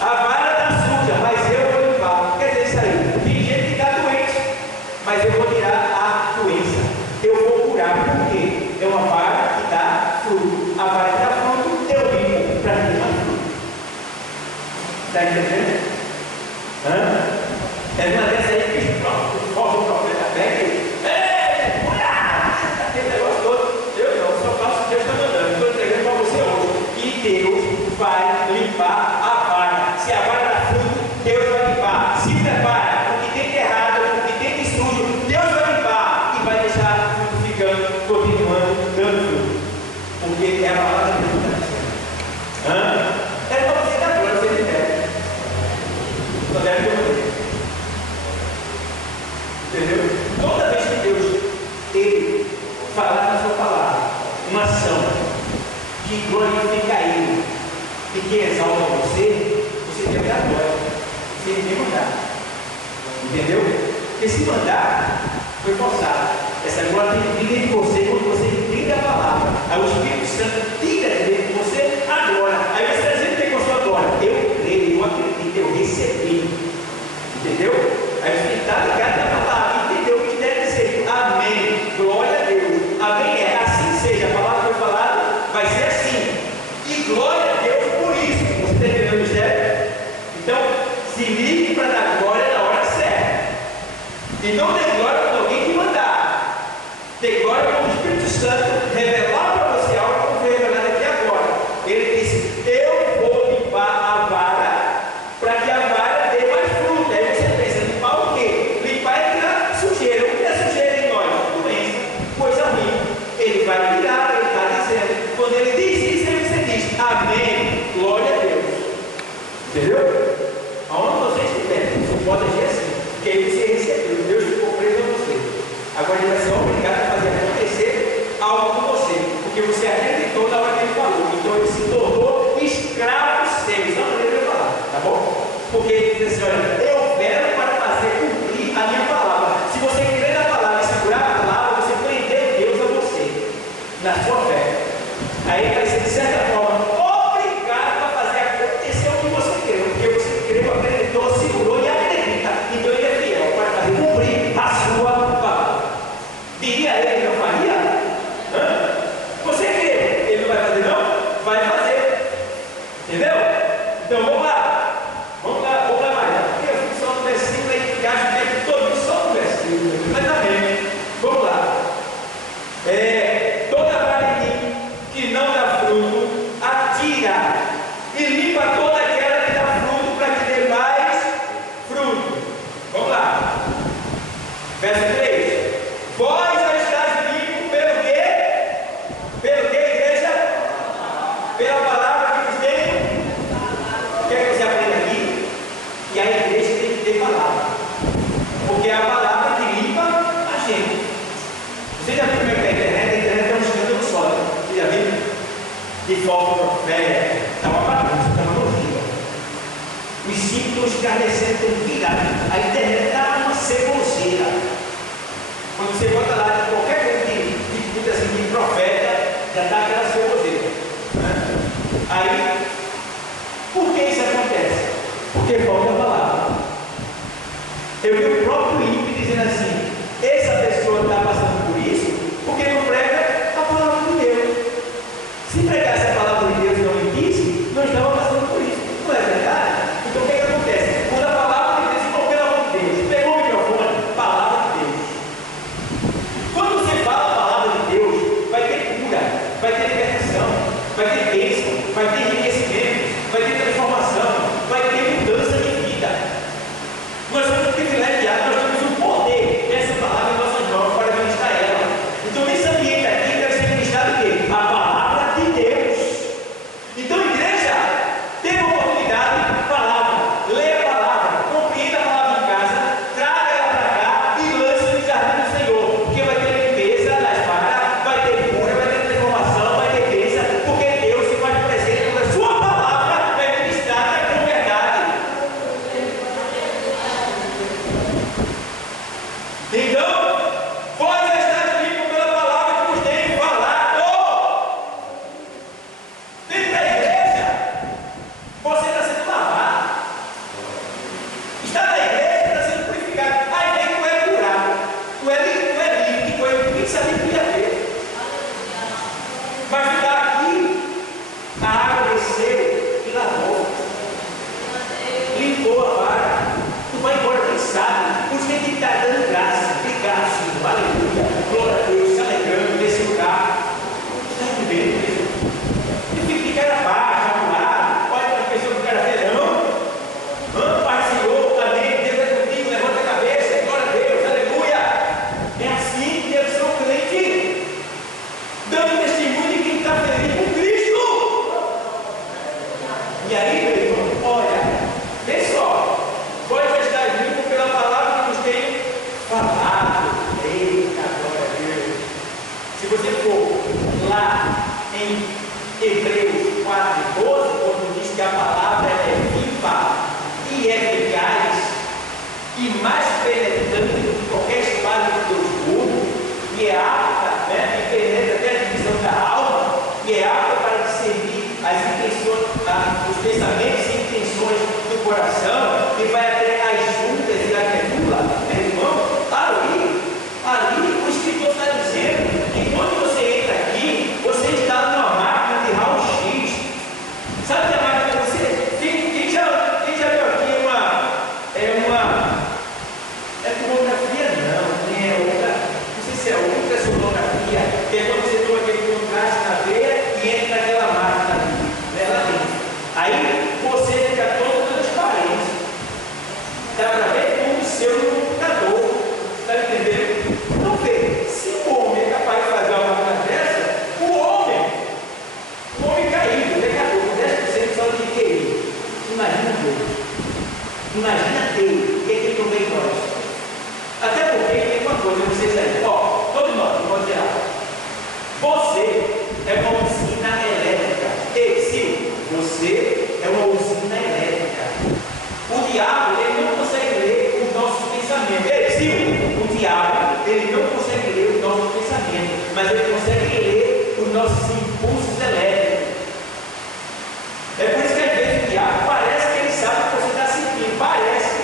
A vara está suja, mas eu vou limpar. Quer dizer, isso aí. Tem gente que está doente, mas eu vou tirar a doença. Eu vou curar, porque é uma vara que dá fruto. A vara que dá fruto, eu limpo para ter mais fruto. Está entendendo? É uma dessas aí que o profeta pega. Aquele negócio todo. Eu não, só faço o que Deus está mandando. Estou entregando para você hoje. E Deus vai limpar a vara. Se a vara dá fruto, Deus vai limpar. Se prepara, o que tem de errado, o que tem de sujo, Deus vai limpar e vai deixar tudo ficando, continuando, dando fruto. Porque é a palavra que Deus está dizendo. É para você dar glória, você libera. Só deve ter. Entendeu? Toda vez que Deus ele falar na sua palavra uma ação que glorifica Ele e que exalta você, você deve dar glória. Você tem que mandar. Entendeu? Porque se mandar, foi forçado. Essa glória tem que vir de você quando você entende a palavra. Aí o Espírito Santo tira de você a glória. Aí você está dizendo que tem com a sua glória. Eu creio, eu acredito, eu recebi. Entendeu? Aí você está ligado na palavra. Entendeu o que deve ser? Amém. Glória a Deus. Amém. É assim seja. A palavra foi falada, vai ser assim. E glória a Deus por isso. Você está entendendo o mistério? Então, se ligue para dar glória na hora certa. E não dê glória para alguém que mandar. Dê glória para o Espírito Santo revelar para você algo que foi revelado aqui agora. Ele disse: eu vou limpar a vara para que a vara dê mais fruto. Aí você pensa: limpar o quê? Limpar é tirar sujeira. O que é sujeira em nós? Doença, coisa ruim. Ele vai tirar, ele está dizendo. Quando ele diz isso, você diz: amém, glória a Deus. Entendeu? Aonde você estiver, você pode agir assim, porque aí você recebeu, Deus ficou preso a você. Agora ele vai ser obrigado a fazer acontecer algo com você, porque você acreditou na hora que ele falou. Então ele se tornou escravo seu. Isso é uma maneira de falar, tá bom? Porque ele diz assim: olha, eu quero para fazer cumprir a minha palavra. Se você crer na palavra e segurar a palavra, você prendeu Deus a você, na sua fé. Aí ele vai ser, de certa forma, obrigado a fazer acontecer o que você creu, porque você creu, acreditou, segurou e acredita. Então ele é fiel para fazer cumprir a sua palavra. Diria ele, não faria? Você crê? Ele não vai fazer, não? Vai fazer. Entendeu? Então vamos lá mais. estão escarnecendo, estão virados. A internet está uma ceboseira. Quando você bota lá qualquer coisa de profeta, já está aquela ceboseira. Né? Aí, por que isso acontece? Porque falta a palavra. Eu vi o próprio ímpio dizendo assim: essa pessoa está passando por isso porque não prega a palavra de Deus. Se pregasse a palavra de Deus e não mentisse, não estava passando por isso. Não é verdade? Então o que acontece? Quando a palavra de Deus, ou pelo amor de Deus, pegou o microfone, palavra de Deus. Quando você fala a palavra de Deus, vai ter cura, vai ter libertação, vai ter bênção, vai ter enriquecimento, vai ter transformação, vai ter mudança de vida. Nós somos privilegiados, nós temos o poder dessa palavra em nossas mãos para ministrar ela. Então, nesse ambiente aqui deve ser ministrado o quê? A palavra de Deus. Então, igreja, tenha a oportunidade, palavra, leia a palavra, compreenda a palavra em casa, traga ela para cá e lance no jardim do Senhor, porque vai ter limpeza na espada, vai ter cura, vai ter transformação, vai ter bênção, porque Deus se faz presente quando a sua palavra é ministrada com verdade. Então, vós estáis limpos pela palavra que vos tenho falado. Dentro da igreja, você está sendo lavado. Está na igreja, está sendo purificado. A igreja não é curado. Não é livre, que coisa que ninguém sabia que ia ter. Mas está aqui, a água desceu e lavou. Limpou a vara. Tu vai embora cansado. Por isso que tem que estar dando graça. Obrigado, Senhor. Aleluia. Glória a Deus. Se alegrando nesse lugar. Está entendendo mesmo? E fica de cara baixa, arrumado. Olha para a pessoa com cara feia. Não. Pai, Senhor. Amém. Deus é comigo. Levanta a cabeça. Glória a Deus. Aleluia. É assim que eu sou crente. Dando testemunho de quem está feliz com Cristo. E aí, meu irmão, olha. Vê só. Vós estáis limpos pela palavra que vos tenho falado. Eita, glória a Deus. Se você for lá em Hebreus 4:12, quando diz que a palavra é viva e eficaz e mais penetrante do que qualquer espada de Deus burro, e é apta, né, e penetra até a divisão da alma, e é apta para discernir as intenções, os pensamentos e intenções do coração, e vai até as juntas e a medula. Meu irmão, ali o Escritor está dizendo que quando você entra aqui, você está numa máquina de raio-x. Sabe que a máquina de você? Quem já viu aqui uma tomografia? Não é outra, não sei se é ultrassonografia, que é quando você toma aquele contraste na veia e entra naquela máquina ali, né, lá dentro. Aí você fica todo transparente. Dá para ver como o seu computador. Está entendendo? Então vê, se o homem é capaz de fazer uma máquina dessa, o homem caído, pecador, com 10% só de QI. Imagina Deus. Imagina Deus, o que ele não vê em nós. Até porque tem uma coisa, vocês aí, todos nós, vamos dizer, você é uma usina elétrica. Ei, sim, você é uma usina elétrica. O diabo, ele não consegue ler os nossos pensamentos. Ei, sim, o diabo, ele não consegue ler os nossos pensamentos, mas ele consegue ler os nossos impulsos elétricos. É por isso que às vezes o diabo parece que ele sabe o que você está sentindo, parece.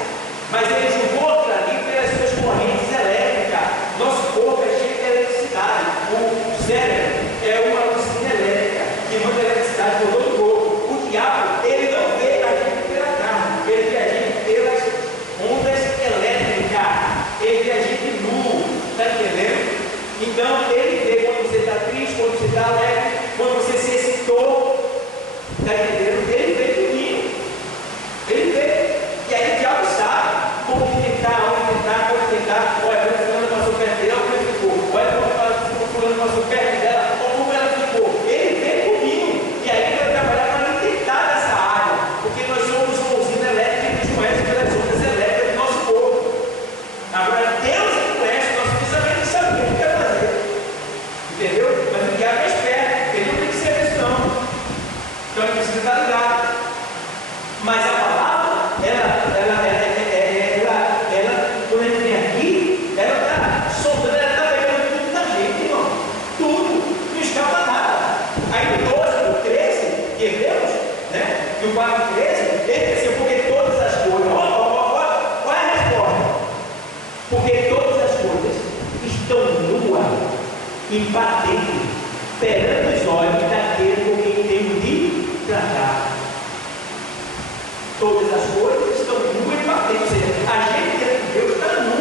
Todas as coisas estão nuas e patentes. Ou seja, a gente dentro de Deus está nu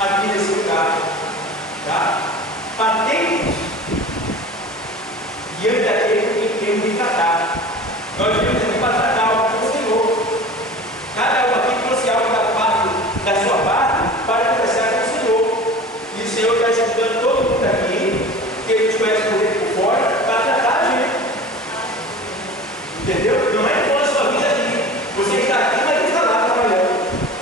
aqui nesse lugar. Tá? Patentes diante daquele que tem que tratar. Nós vimos aqui para tratar algo com o Senhor. Cada um aqui trouxe algo da sua parte para conversar com o Senhor. E o Senhor está escutando todo mundo aqui, que Ele nos conhece por dentro e por fora, para tratar a gente. Entendeu? Não é toda a sua vida aqui. Você está aqui, mas está lá trabalhando,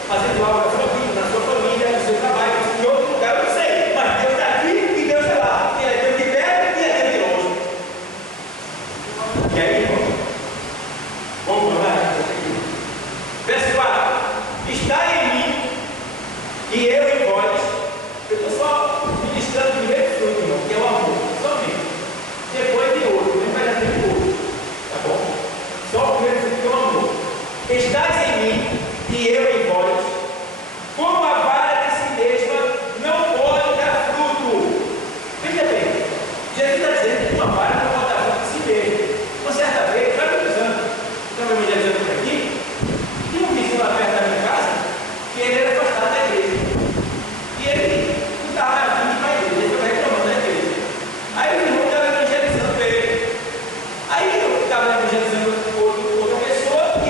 fazendo algo na sua vida, na sua família, no seu trabalho, em outro lugar, eu não sei. Mas Deus está aqui e Deus está lá. Ele é Deus de perto e é Deus de longe. E aí, irmão? Vamos lá, verso 4: está em mim e eu em vós. Eu estou só ministrando o primeiro fruto, irmão, que é o amor, somente. Depois de outro, nem vai dar tempo de outro, tá bom? Só o primeiro fruto que é o amor. Estás em mim e eu em vós, como a vara de si mesma não pode dar fruto. Veja bem, Jesus está dizendo que uma vara não pode dar fruto de si mesma. Uma certa vez, vai pensando, estava evangelizando por aqui, tinha um vizinho lá perto da minha casa, que ele era afastado da igreja. E ele não estava afim para a igreja, ele estava reclamando da igreja. Aí o irmão estava evangelizando ele. Aí eu estava evangelizando outra pessoa, e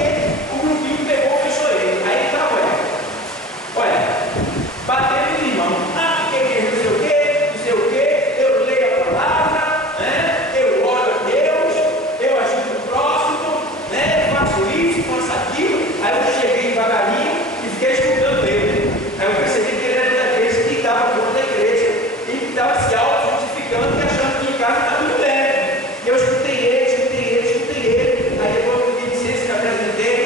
o grupinho pegou e fechou ele. Aí ele estava, olha, batendo no irmão. Ah, porque não sei o quê, eu leio a palavra, né? Eu oro a Deus, eu ajudo o próximo, né? Faço isso, faço aquilo. Aí eu cheguei devagarinho e fiquei escutando ele. Aí eu percebi que ele era da igreja, que estava contra da igreja, e que estava se auto-justificando e achando que em casa estava tudo bem. Eu escutei ele. Aí depois eu pedi licença, que apresentei,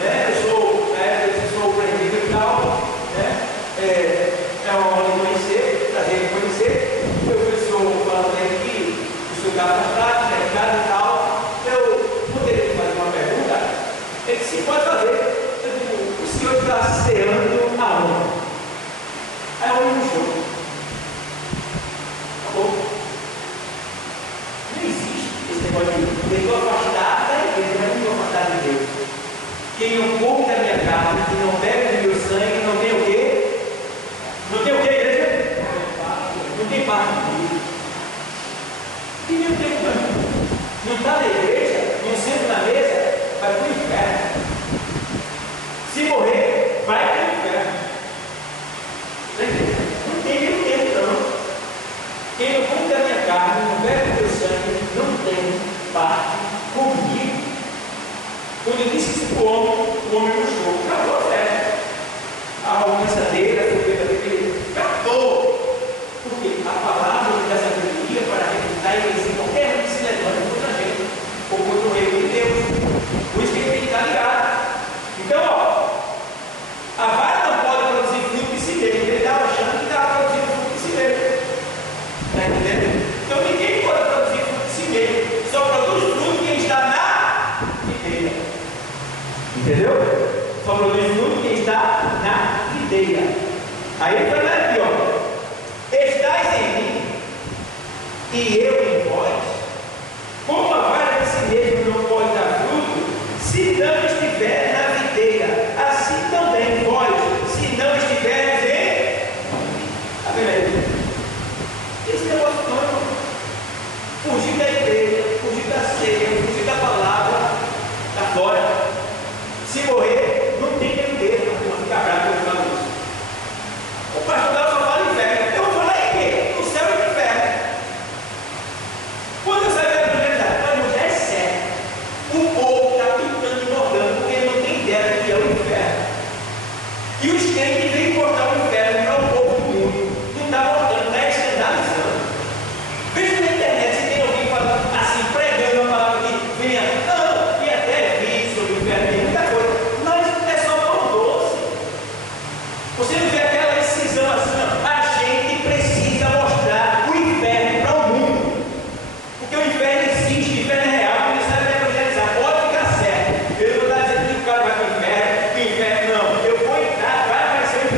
né? Eu sou o presbítero e tal, né? É uma honra de conhecer, prazer de conhecer. O professor falando que o senhor estava afastado, mercado e tal. Eu poderia fazer uma pergunta? Ele disse, sim, pode fazer. Eu digo, o senhor está ceando aonde? Aí eu olho no jogo. Acabou. Não existe esse negócio de eu estou afastado da igreja, mas não estou afastado de Deus. Quem não come da minha carne, quem não bebe do meu sangue, não tem o quê? Não tem o quê, igreja? Não tem parte de Deus. E não tem como. Não está na igreja, não senta na mesa, vai para o inferno. Se morrer, vai para o inferno. Não tem meio tempo, não. Quem não come da minha carne, não bebe do meu sangue, não tem parte comigo. Quando eu disse que se come, o homem puxou. Acabou a festa. A arrogância dele, a soberba dele, acabou. Porque a palavra da sabedoria para refutar e vencer qualquer um que se levanta contra a gente, ou contra o reino de Deus. Por isso que ele tem que estar ligado. Então, a vara não pode produzir fruto de si mesmo. Ele estava achando que estava produzindo fruto de si mesmo. Está entendendo? Então ninguém pode produzir fruto de si mesmo. Só produz fruto quem está na videira. Entendeu? Só produz fruto quem está na videira. Aí ele vai lá aqui, ó. Estais em mim e eu em vós. Como a vara de si mesmo não pode dar fruto, se não estiver na videira, assim também vós, se não estiveres em. Está vendo aí? Esse negócio todo, fugir da igreja, fugir da ceia, fugir da palavra, está fora. Se morrer, não tem que viver, não ficar bravo por causa disso. O pastor só fala inferno. Eu vou falar em quê? No céu e no inferno. Quando eu saio da verdade, mas já é sério. O povo está pintando e bordando, porque ele não tem ideia do que é o inferno. E os crentes vêm cortar o inferno para o povo do mundo. Não está bordando, está escandalizando. Veja na internet se tem alguém falando assim, pregando uma palavra que venha, não, e até vídeo sobre o inferno, tem muita coisa, mas é só pão doce. Você não vê aquela decisão assim, ó, a gente precisa mostrar o inferno para o mundo, porque o inferno existe, o inferno é real, ele sabe evangelizar, pode ficar certo. Eu não estou dizendo que o cara vai para o inferno não, eu vou entrar, vai aparecer o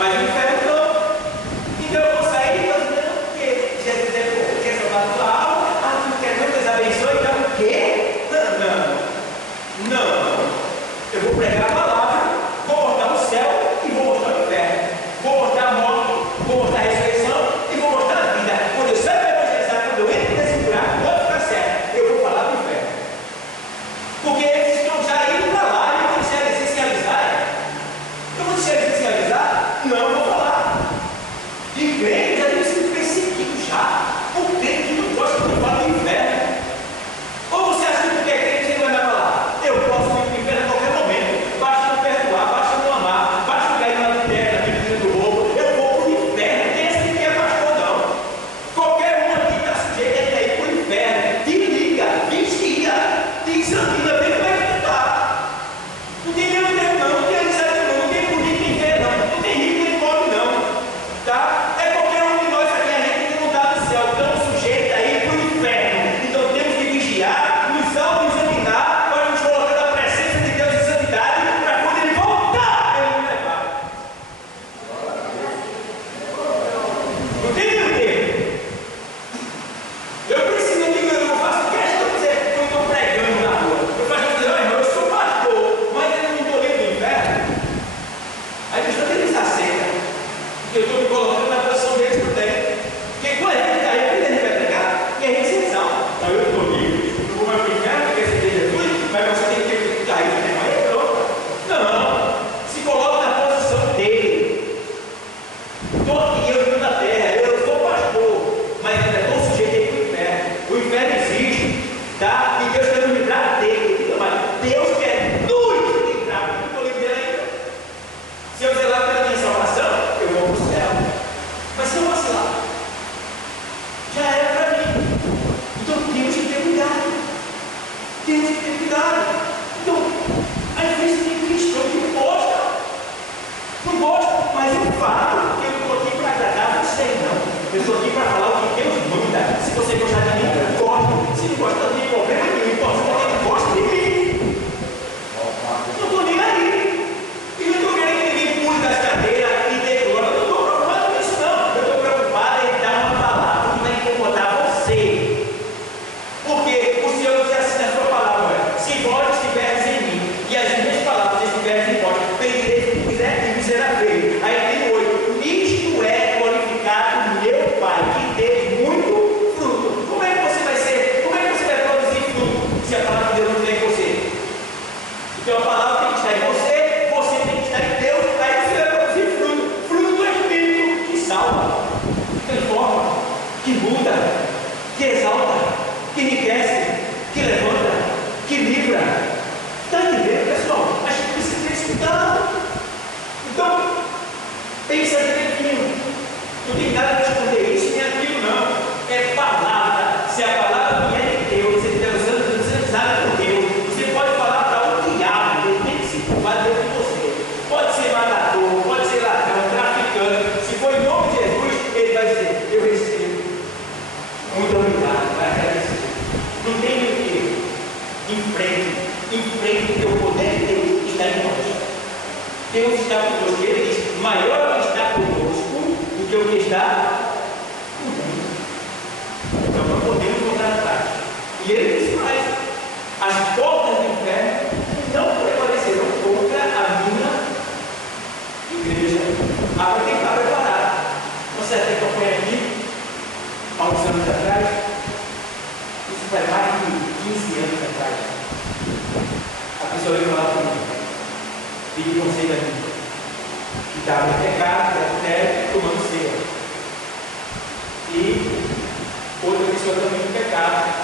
Mas o inferno não. Então eu vou sair fazendo o quê? Jesus é quer salvar a tua alma? Ah, tu quer que Deus abençoe? Então o quê? Não. Eu vou pregar a palavra, vou mostrar o céu e vou mostrar o inferno. Vou mostrar a morte, vou mostrar a ressurreição e vou mostrar a vida. Quando eu saio para evangelizar, quando eu entro nesse buraco, pode ficar certo, eu vou falar do inferno. Porque eles estão já indo para lá e eu vou deixar eles essencializar. Eu vou deixar eles essencializar? Não, eu vou falar. De crente já deve ser perseguido já. O crente que não gosta de falar do inferno. Ou você acha que porque é crente você não vai para lá? Eu posso ir para o inferno a qualquer momento. Basta não perdoar, basta não amar, basta cair na terra, na vida do roubo. Eu vou para o inferno. Não tem esse que é pastor, não. Qualquer um aqui está sujeito a ir para o inferno. Te liga, vigia, te examina, vê como é que tu está. Não tem nenhum tempo, não. Não tem amizade, não. Não tem política nem fé, não. Não tem rico nem pobre, não. Tá? É qualquer um de nós aqui, a gente que não está no céu, estamos sujeitos a ir para o inferno. Então temos que vigiar, nos auto-examinar, para nos colocar na presença de Deus em santidade, para quando Ele voltar, Ele nos levar. Não tem nenhum tempo. Eu preciso, eu não faço questão de dizer que eu estou pregando na rua. Eu faço questão de dizer, irmão, eu sou pastor, mas eu não estou livre do inferno. Aí a questão que eles aceitam, porque eu estou me colocando na posição deles também. Porque quando a gente está aí, a gente vai pregar e a gente se exalta. Então eu estou livre, eu vou mais para o inferno, porque esse é Jesus, mas você tem que ficar aí, né? Aí é pronto. Não, se coloca na posição dele. Estou aqui, eu vivo na terra, eu sou pastor, mas eu estou sujeito aí para o inferno. O inferno existe, tá? E Deus quer nos livrar dele. Mas Deus quer nos livrar, porque eu estou livre dele ainda. Se eu zelar pela minha salvação, eu vou para o céu. Mas se eu vacilar, já era para mim. Então temos que ter cuidado. Temos que ter cuidado. Então, às vezes tem cristão que não gosta. Não gosta, mas eu falo. Eu não estou aqui para agradar você, não. Eu estou aqui para falar o que Deus manda. Se você gostar de mim, eu gosto. Se não gosta, não tem problema nenhum. Importa que ele gosta de mim. Não estou nem aí. E não estou querendo que ninguém pule das cadeiras e dê glória. Eu não estou preocupado com isso, não. Eu estou preocupado em dar uma palavra que vai incomodar você. Porque o Senhor diz assim na sua palavra: se vós estiverdes em mim e as minhas palavras estiverem em vós, pedireis o que quiser e me será feito. Aí tem 8. Nisto é glorificado meu Pai, que teve muito fruto. Como é que você vai ser? Como é que você vai produzir fruto se a palavra de Deus não estiver em você? Então a palavra tem que estar em você, você tem que estar em Deus, aí você vai produzir fruto. Fruto do Espírito que salva, que transforma, que muda, que exalta, que enriquece, que levanta, que livra. Está entendendo, pessoal? A gente precisa ter escutado. Então, pensa direitinho. Não tem nada para esconder isso nem aquilo, não. É palavra. Se a palavra não é de Deus, você está usando nada por Deus. Você pode falar para o diabo, ele tem que se culpar dentro de você. Pode ser matador, pode ser ladrão, traficante. Se for em nome de Jesus, ele vai dizer: eu recebo. Muito obrigado, vai agradecer. Não tem o que. Enfrente, porque o poder de Deus está em nós. Deus está conosco. Ele diz: maior é o que está conosco do que o que está conosco. Então nós podemos voltar atrás. E ele diz mais: as portas do inferno não prevaleceram contra a minha igreja. Agora tem que estar preparado. Você tem que acompanhar aqui, há uns anos atrás, isso foi mais de 15 anos atrás. A pessoa veio falar comigo, pediu conselho a mim, que estava em pecado, até tomando ceia. E outra pessoa também em pecado,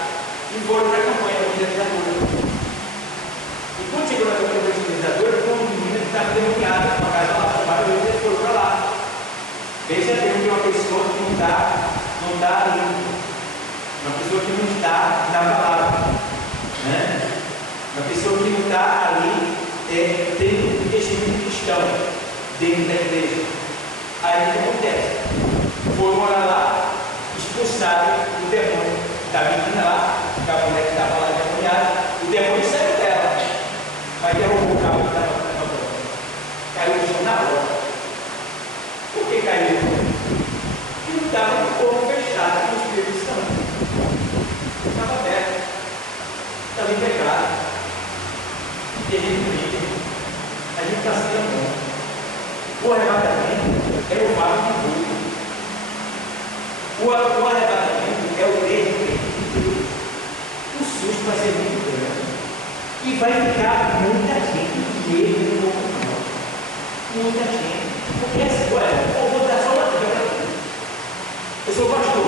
e foram para a campanha da evangelizadora. E quando chegou na campanha da evangelizadora, foi uma menina que estava demoniada, uma casa lá, trabalho, e eles foram para lá. Veja bem que uma pessoa que não está limpa, uma pessoa que não está na palavra, né? Uma pessoa que não está ali tendo um testemunho cristão dentro da igreja. Aí o que acontece? Foram morar lá, expulsaram o demônio da menina lá, da mulher que estava lá endemoniada. O demônio saiu dela, mas derrubou o carro que estava na porta. Caiu no chão na porta. O arrebatamento é o mesmo de Deus. O susto vai ser muito grande. E vai ficar muita gente mesmo no mundo. Muita gente. Porque assim, olha, eu vou dar só uma dica para você. Eu sou pastor.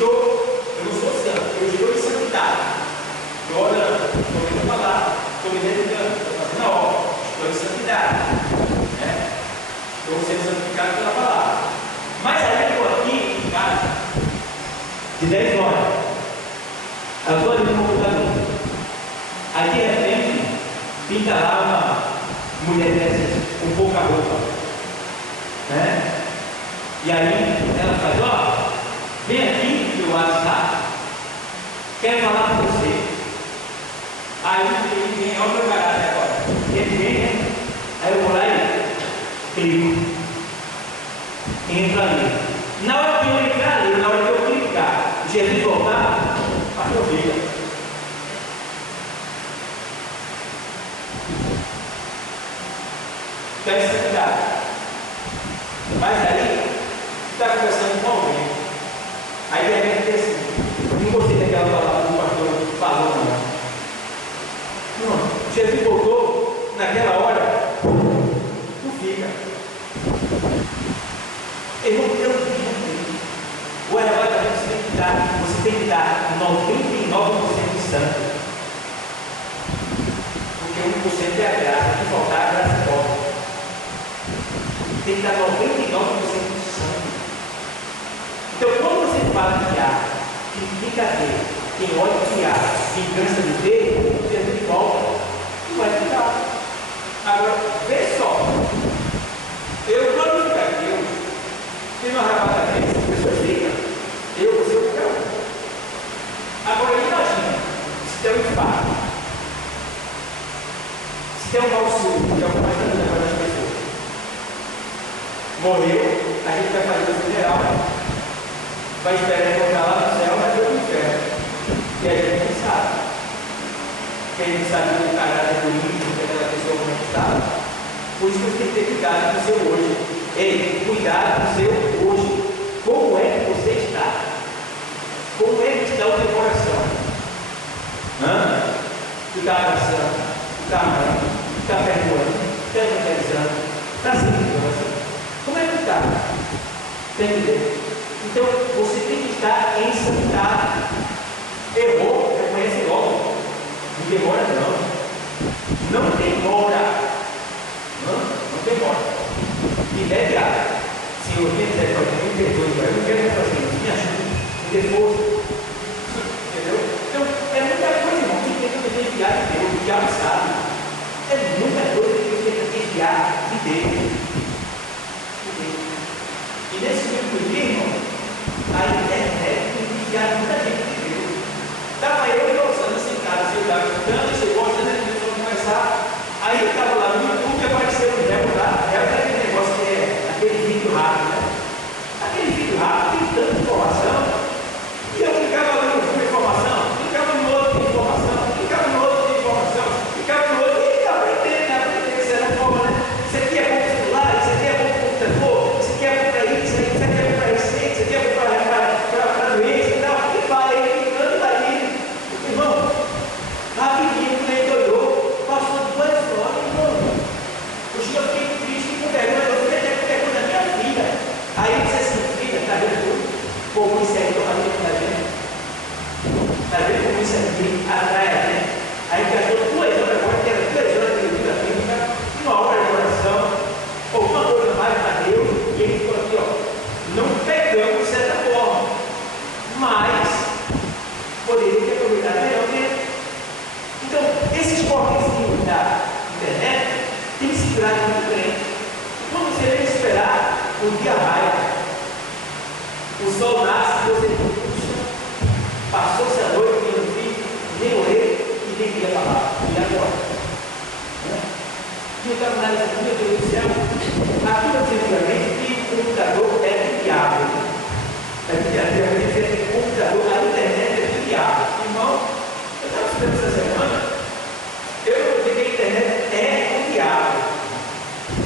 Eu não sou santo, eu estou em santidade. Estou orando, estou lendo a palavra, estou me dedicando, estou fazendo a obra, estou em santidade. Né? Estou sendo santificado pela palavra. Mas aí eu estou aqui em casa, de 10 horas. Eu estou ali no computador. Aí de repente, pinta lá uma mulher dessas com pouca roupa. Né? E aí ela faz, ó, vem aqui no WhatsApp, quero falar com você. Aí ele vem, olha o meu caráter agora. Ele vem, né? Aí eu vou lá e clico. Entra ali. Na hora que eu entrar ali, na hora que eu clicar, Jesus voltar, pastor fica. Tem essa cuidado. Mas aí, está conversando com alguém. Aí de repente assim, não gostei daquela palavra que o pastor falou, não. Jesus voltou naquela hora, tu fica. Ele não tem o arrebatamento você tem que dar 99% de santo. Porque 1% é a graça, que faltar a graça volta. Tem que dar 99% de santo. Então, quando você fala de ar, fica ver, quem olha que ar, vingança de Deus, Jesus volta e vai ficar. Agora, vê só, eu glorificar Deus, tem um arrebatamento, as pessoas ficam, você vou ficar. Agora, imagina, se tem um infarto, se tem um mal súbito, que é o que mais está dando para as pessoas, morreu, a gente vai fazer o funeral, vai esperar encontrar lá no céu, mas eu no inferno. E a gente não sabe. Quem não sabe o caráter do íntimo, daquela pessoa como estava. Por isso que você tem que ter cuidado com o seu hoje. Ei, cuidado com o seu hoje. Como é que você está? Como é que está o teu coração? Tu está abraçando, tu está amando, tu está perdoando, tu está evangelizando, tu está sem vingança. Como é que está? Tem que ver. Então, você tem que estar em santidade. Errou, reconhece logo. Não demora, não. Não demora. Não demora. Imediato. Senhor, me perdoe, eu não quero fazer isso. Me ajude. Me dê força. Entendeu? Então, é muita coisa, irmão, que tem que desviar de Deus. O diabo sabe. É muita coisa que você tem que desviar de Deus. E nesse tipo de irmão, a internet tem que desviar muita gente de Deus. Estava eu e Rosana sentados, eu estava estudando, você gosta, né? A gente vai conversar. Aí eu estava lá no YouTube e apareceu um réu lá. Réu é aquele negócio que é aquele vídeo rápido, né? Aquele vídeo rápido tem tanta informação. E eu ficava lá no vídeo de informação, ficava no outro de informação, ficava no outro de informação, ficava no outro e aprendendo, né? Aprendendo, você não forma, né? Isso aqui é bom para o celular, isso aqui é bom para o computador, isso aqui é bom para isso, isso aqui é bom para receita, isso aqui é bom para doença e tal. E vai aí, ficando e vai indo. Irmão, rapidinho, o cliente olhou, passou 2 horas, irmão. Hoje eu fiquei triste com vergonha, eu fiquei até com vergonha da minha filha. Aí eu disse assim, filha, tá vendo tudo? Como isso aí, a vida da gente? Tá vendo como isso aqui atrai a gente? Aí gastou 2 horas agora, que era 2 horas de vida física, 1 hora de oração, ou uma coisa mais para Deus, e ele ficou aqui, ó, não pegamos de certa forma, mas poderia ter aproveitado melhor tempo. Então, esses porquezinhos da internet tem que se virar muito bem. Quando você vem esperar, o dia vai. O sol nasce, você puxa, passou-se a noite, eu não vi, nem orei e nem queria falar. E agora? Eu estava analisando, meu Deus do céu, aquilo antigamente que o computador é do diabo. Antigamente que o computador, a internet é do diabo. Irmão, eu estava estudando essa semana, eu vi que a internet é o diabo.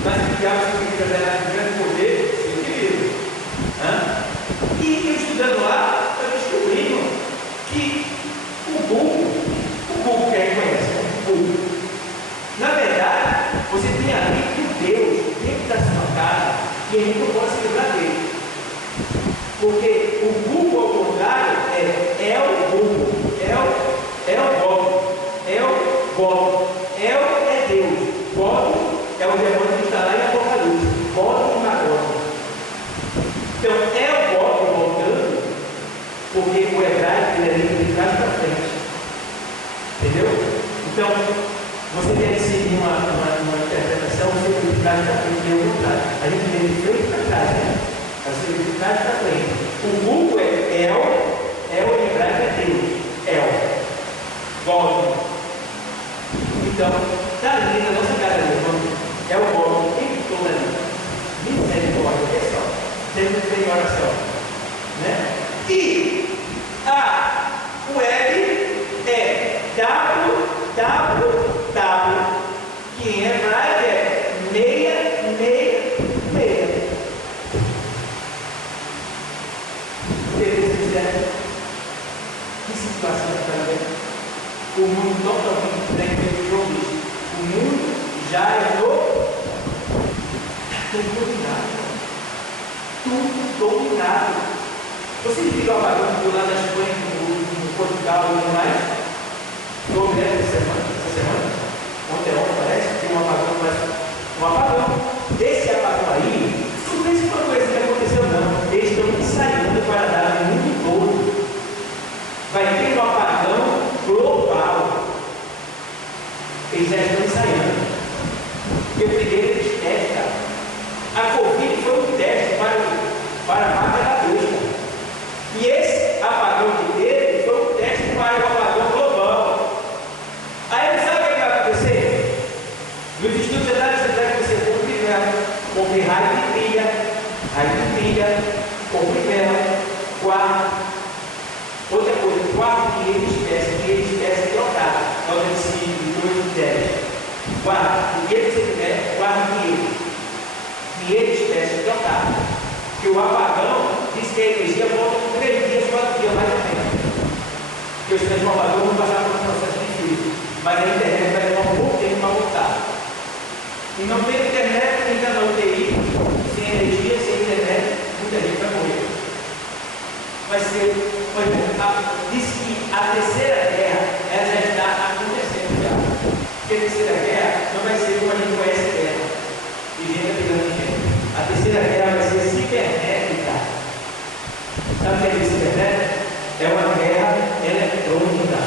Mas o diabo significa grande poder, sim, querido. E e a gente não pode se livrar dele. Porque o Google, ao contrário, é o Google, é o Gog, é o Gog, é Deus. Gog é o demônio que está lá em Apocalipse, Gog e Magog. Então é o Gog voltando, porque o hebraico ele é lido de trás para frente. Entendeu? Então, você deve seguir uma interpretação, você lê de trás para frente, e o contrário. A gente lê de frente para trás, né? Você lê de trás para frente. O Google é El, em hebraico é Deus, El, Gog. Então, está ali na nossa cara, é o Gog, o tempo todo ali. Misericórdia, pessoal. Temos que ter oração, né? E o L é W, que em hebraico é meia. Que situação está vendo? O mundo totalmente diferente de isso. O mundo já é tudo dominado. Você viu o apagão do lado da Espanha, no Portugal e tudo mais? Estou vendo essa semana. Ontem parece que tem um apagão. Esse apagão aí, não pense uma coisa que aconteceu, não. Eles estão ensaiando para dar no mundo todo. Vai ter um apagão global. Eles já estão ensaiando. Porque primeiro eles testam. A Covid foi um teste para a marca da besta. E esse apagão que teve foi um teste para o apagão global. Aí sabe o que vai acontecer? Nos estudos já está dizendo que vai acontecer compre raio de pilha, compre vela, quarto. Outra coisa, quarto dinheiro espécie trocado. Então, esse 2 de 10. Guarda, o que você tiver, guarda dinheiro espécie trocado. Porque o apagão diz que a energia volta com 3 dias, 4 dias mais ou menos. Porque os transformadores vão passar por um processo difícil. Mas a internet vai levar um pouco tempo para voltar. E não tem internet, ainda não UTI, sem energia, sem internet, muita gente vai morrer. Vai ser, diz que a terceira guerra, ela já está acontecendo já. Porque a terceira guerra não vai ser como a gente conhece guerra. E gente pegando gente. A terceira guerra vai ser cibernética. Sabe o que é cibernética? É uma guerra eletrônica.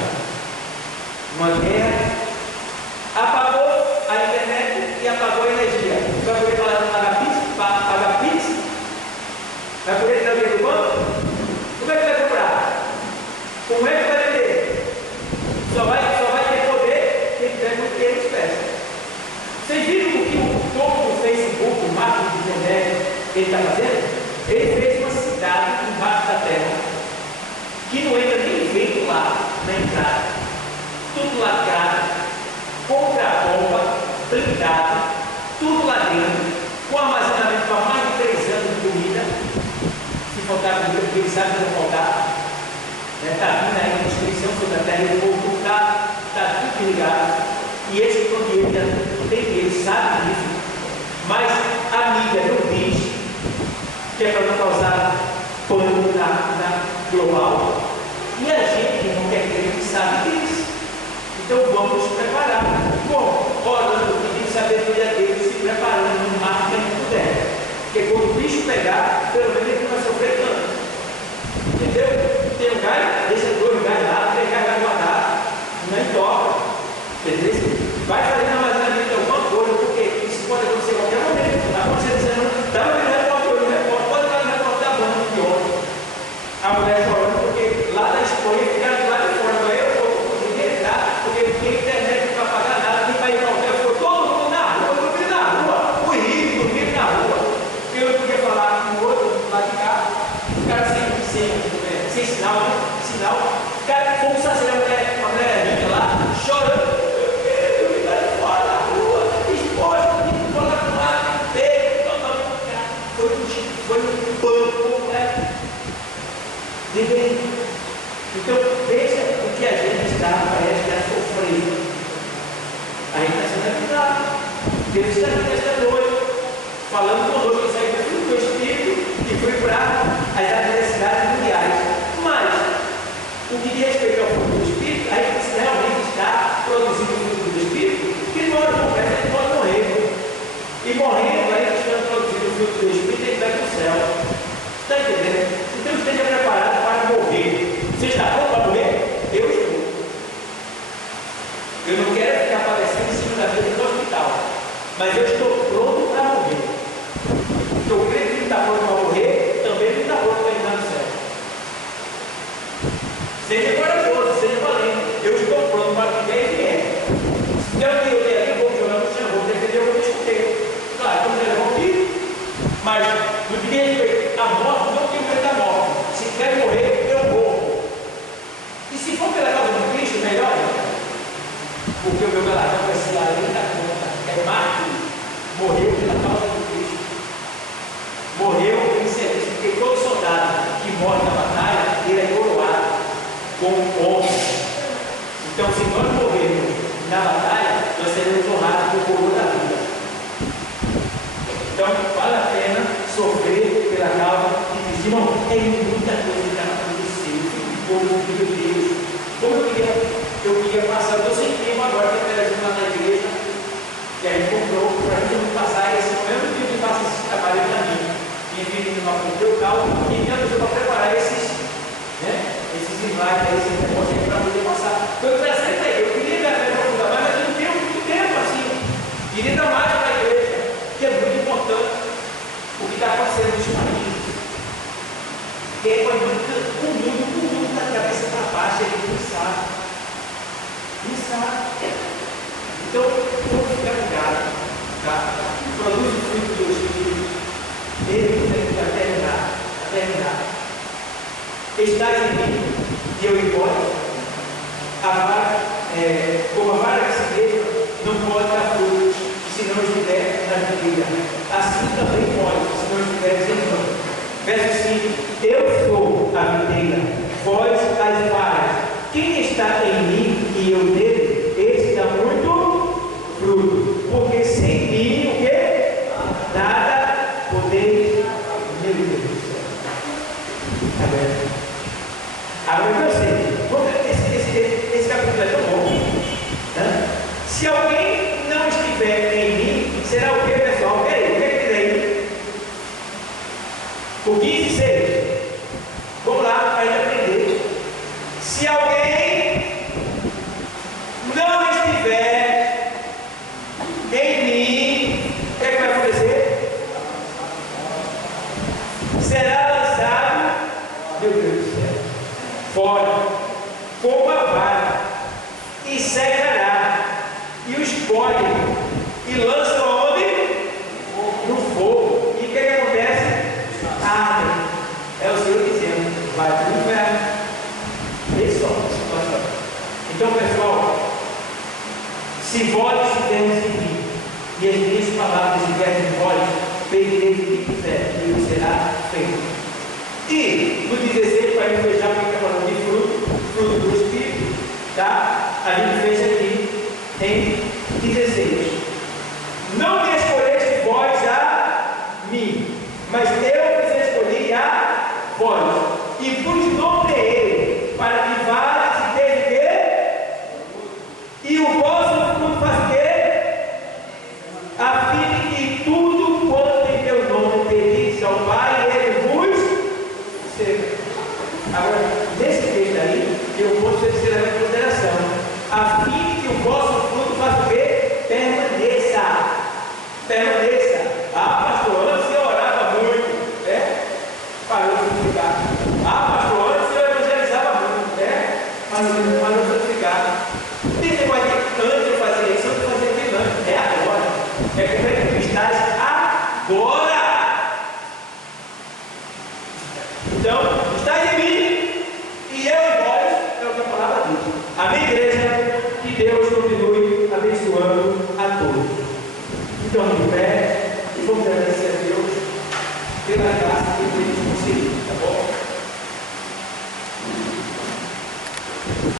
Uma guerra apagou a internet e apagou a energia. Vai poder pagar Pix? Vai poder trazer do banco? Como é que vai comprar? Como é que vai vender? Só vai ter poder quem tiver muito dinheiro de espécie. Vocês viram o que o dono do Facebook, o marketing de internet, ele está fazendo? Ele fez uma cidade embaixo da terra que não entra nem vento lá na entrada. Tudo lacrado, contra-bomba, blindado, tudo lá dentro, com armazenamento para mais de 3 anos de comida. Se faltar comida, porque ele sabe que não faltar. Está vindo aí uma inscrição sobre a terra e o povo está tudo ligado. E esse dinheiro tem dinheiro, sabe disso. Mas a mídia não diz que é para não causar pânico na global. E a gente não quer crer que sabe disso. Então vamos nos preparar. Bom, orando, pedindo sabedoria a Deus, se preparando no máximo que a gente puder. Porque quando o bicho pegar, pelo menos ele não vai sofrer tanto. Entendeu? Tem um galho, deixa 2 galhos lá, 3 galhos vai guardar, não toca. Entendeu? Vai fazer armazenamento de alguma coisa, porque isso pode acontecer a qualquer momento. Está acontecendo essa semana, estava me reportando, pode estar me reportando da banda de ontem. A mulher chorando, porque lá na Espanha ficaram lá de fora. Eu vou entrar, porque não tinha internet para pagar nada, nem para ir para o hotel. Ficou todo mundo na rua, eu dormi na rua, o rico dormindo na rua. Eu não podia falar com o outro lá de cá, o cara sem sinal, né? Sinal. O cara, como se a mulher rica lá, chorando. Foi um pânico completo. Então, veja o que a gente está, parece que é sofrendo. A gente está sendo avisado. Deus está aqui nesta noite, falando conosco, isso aí produzindo o fruto do Espírito, que não hora completa ele pode morrer. E morrendo, aí estando produzindo o fruto do Espírito, ele vai para o céu. Está entendendo? Então esteja preparado para morrer. Você está pronto para morrer? Eu estou. Eu não quero ficar aparecendo em cima da mesa do hospital, mas eu estou pronto para morrer. Eu creio que ele está pronto para morrer, também ele está pronto para entrar no céu. Seja corajoso, seja valente. Eu estou pronto para viver e vier. Se der o que eu tenho ali, eu vou jogar no chão, vou defender o que eu escutei. Claro, eu não vou aqui, mas no que diz respeito à morte, não tenho medo da morte. Se quer morrer, eu morro. E se for pela causa de Cristo, melhor ainda. Porque o meu galardão vai ser além da conta. É mártir. Morreu pela causa de Cristo. Morreu em serviço, porque todo soldado que morre na batalha, ele é coroado com honra. Então, se nós morrermos na batalha, nós seremos honrados com o coroa da vida. Então, vale a pena sofrer pela causa de Cristo. Irmão, é muita coisa que está acontecendo. Meu Deus, como eu queria passar, eu estou sem tempo agora, que eu quero lá na igreja, que a gente comprou, para a gente passar esse mesmo dia que passa esse trabalho na minha. Minha filha não aprendeu o cálculo, e minha pessoa para preparar esses slides, esses negócios aí para poder passar. Então, eu falei, eu queria me aprofundar mais, mas eu não tenho muito tempo assim. Queria dar mais para a igreja, que é muito importante o que está acontecendo nos países. Que é o mundo da cabeça para baixo, ele não sabe. Não sabe. Então, vamos ficar ligado, tá? Produz o fruto do Espírito. Ele tem que terminar. Estás em mim, e eu em vós. Como a vara que se mesma não pode dar frutos, se não estiver na videira. Assim também pode, se não estiveres em mim. Verso 5: eu sou a videira, vós as varas. Quem está em mim e eu nele, esse dá muito fruto. Porque sem mim, o quê? Nada podeis. Meu Deus do céu. Agora eu sei. Esse capítulo é tão bom. Né? Se alguém não estiver em mim, será o quê, pessoal? Peraí, o que é que diz aí? O 15:6. Vamos lá, para a gente aprender. Se alguém não estiver em mim, o que é que vai acontecer? Será lançado, meu Deus do céu, fora, como a vara, e secará, e os colhem, e lançam onde? No fogo. E o que acontece? Ardem. É o Senhor dizendo, vai para o inferno. Então, pessoal, se vós estivermos em mim, e as minhas palavras estiverem em vós, pedireis o que quiser, e o será feito. E no 16, para a gente fechar, porque está falando de fruto do Espírito, tá? A gente fecha aqui em 16. Não me escolheste vós a mim, mas eu vos escolhi a vós, e vos nomeei para que vades e deis o quê? E o vosso fruto faz o quê? A fim de que tudo quanto em meu nome pedis ao Pai, Ele vos será. Agora, nesse texto aí, eu vou ser em consideração. A fim de que o vosso fruto faça o quê? Permaneça. Ah, pastor, antes eu orava muito. Parou de frutificar. Ah, pastor, antes eu evangelizava muito. Parou de frutificar. Tem negócio de antes eu fazia isso, antes eu fazia aquilo antes. É agora. É como é que tu estás agora. Então, estás em mim e eu em vós, é o que a palavra diz. Amém, igreja? Que Deus nos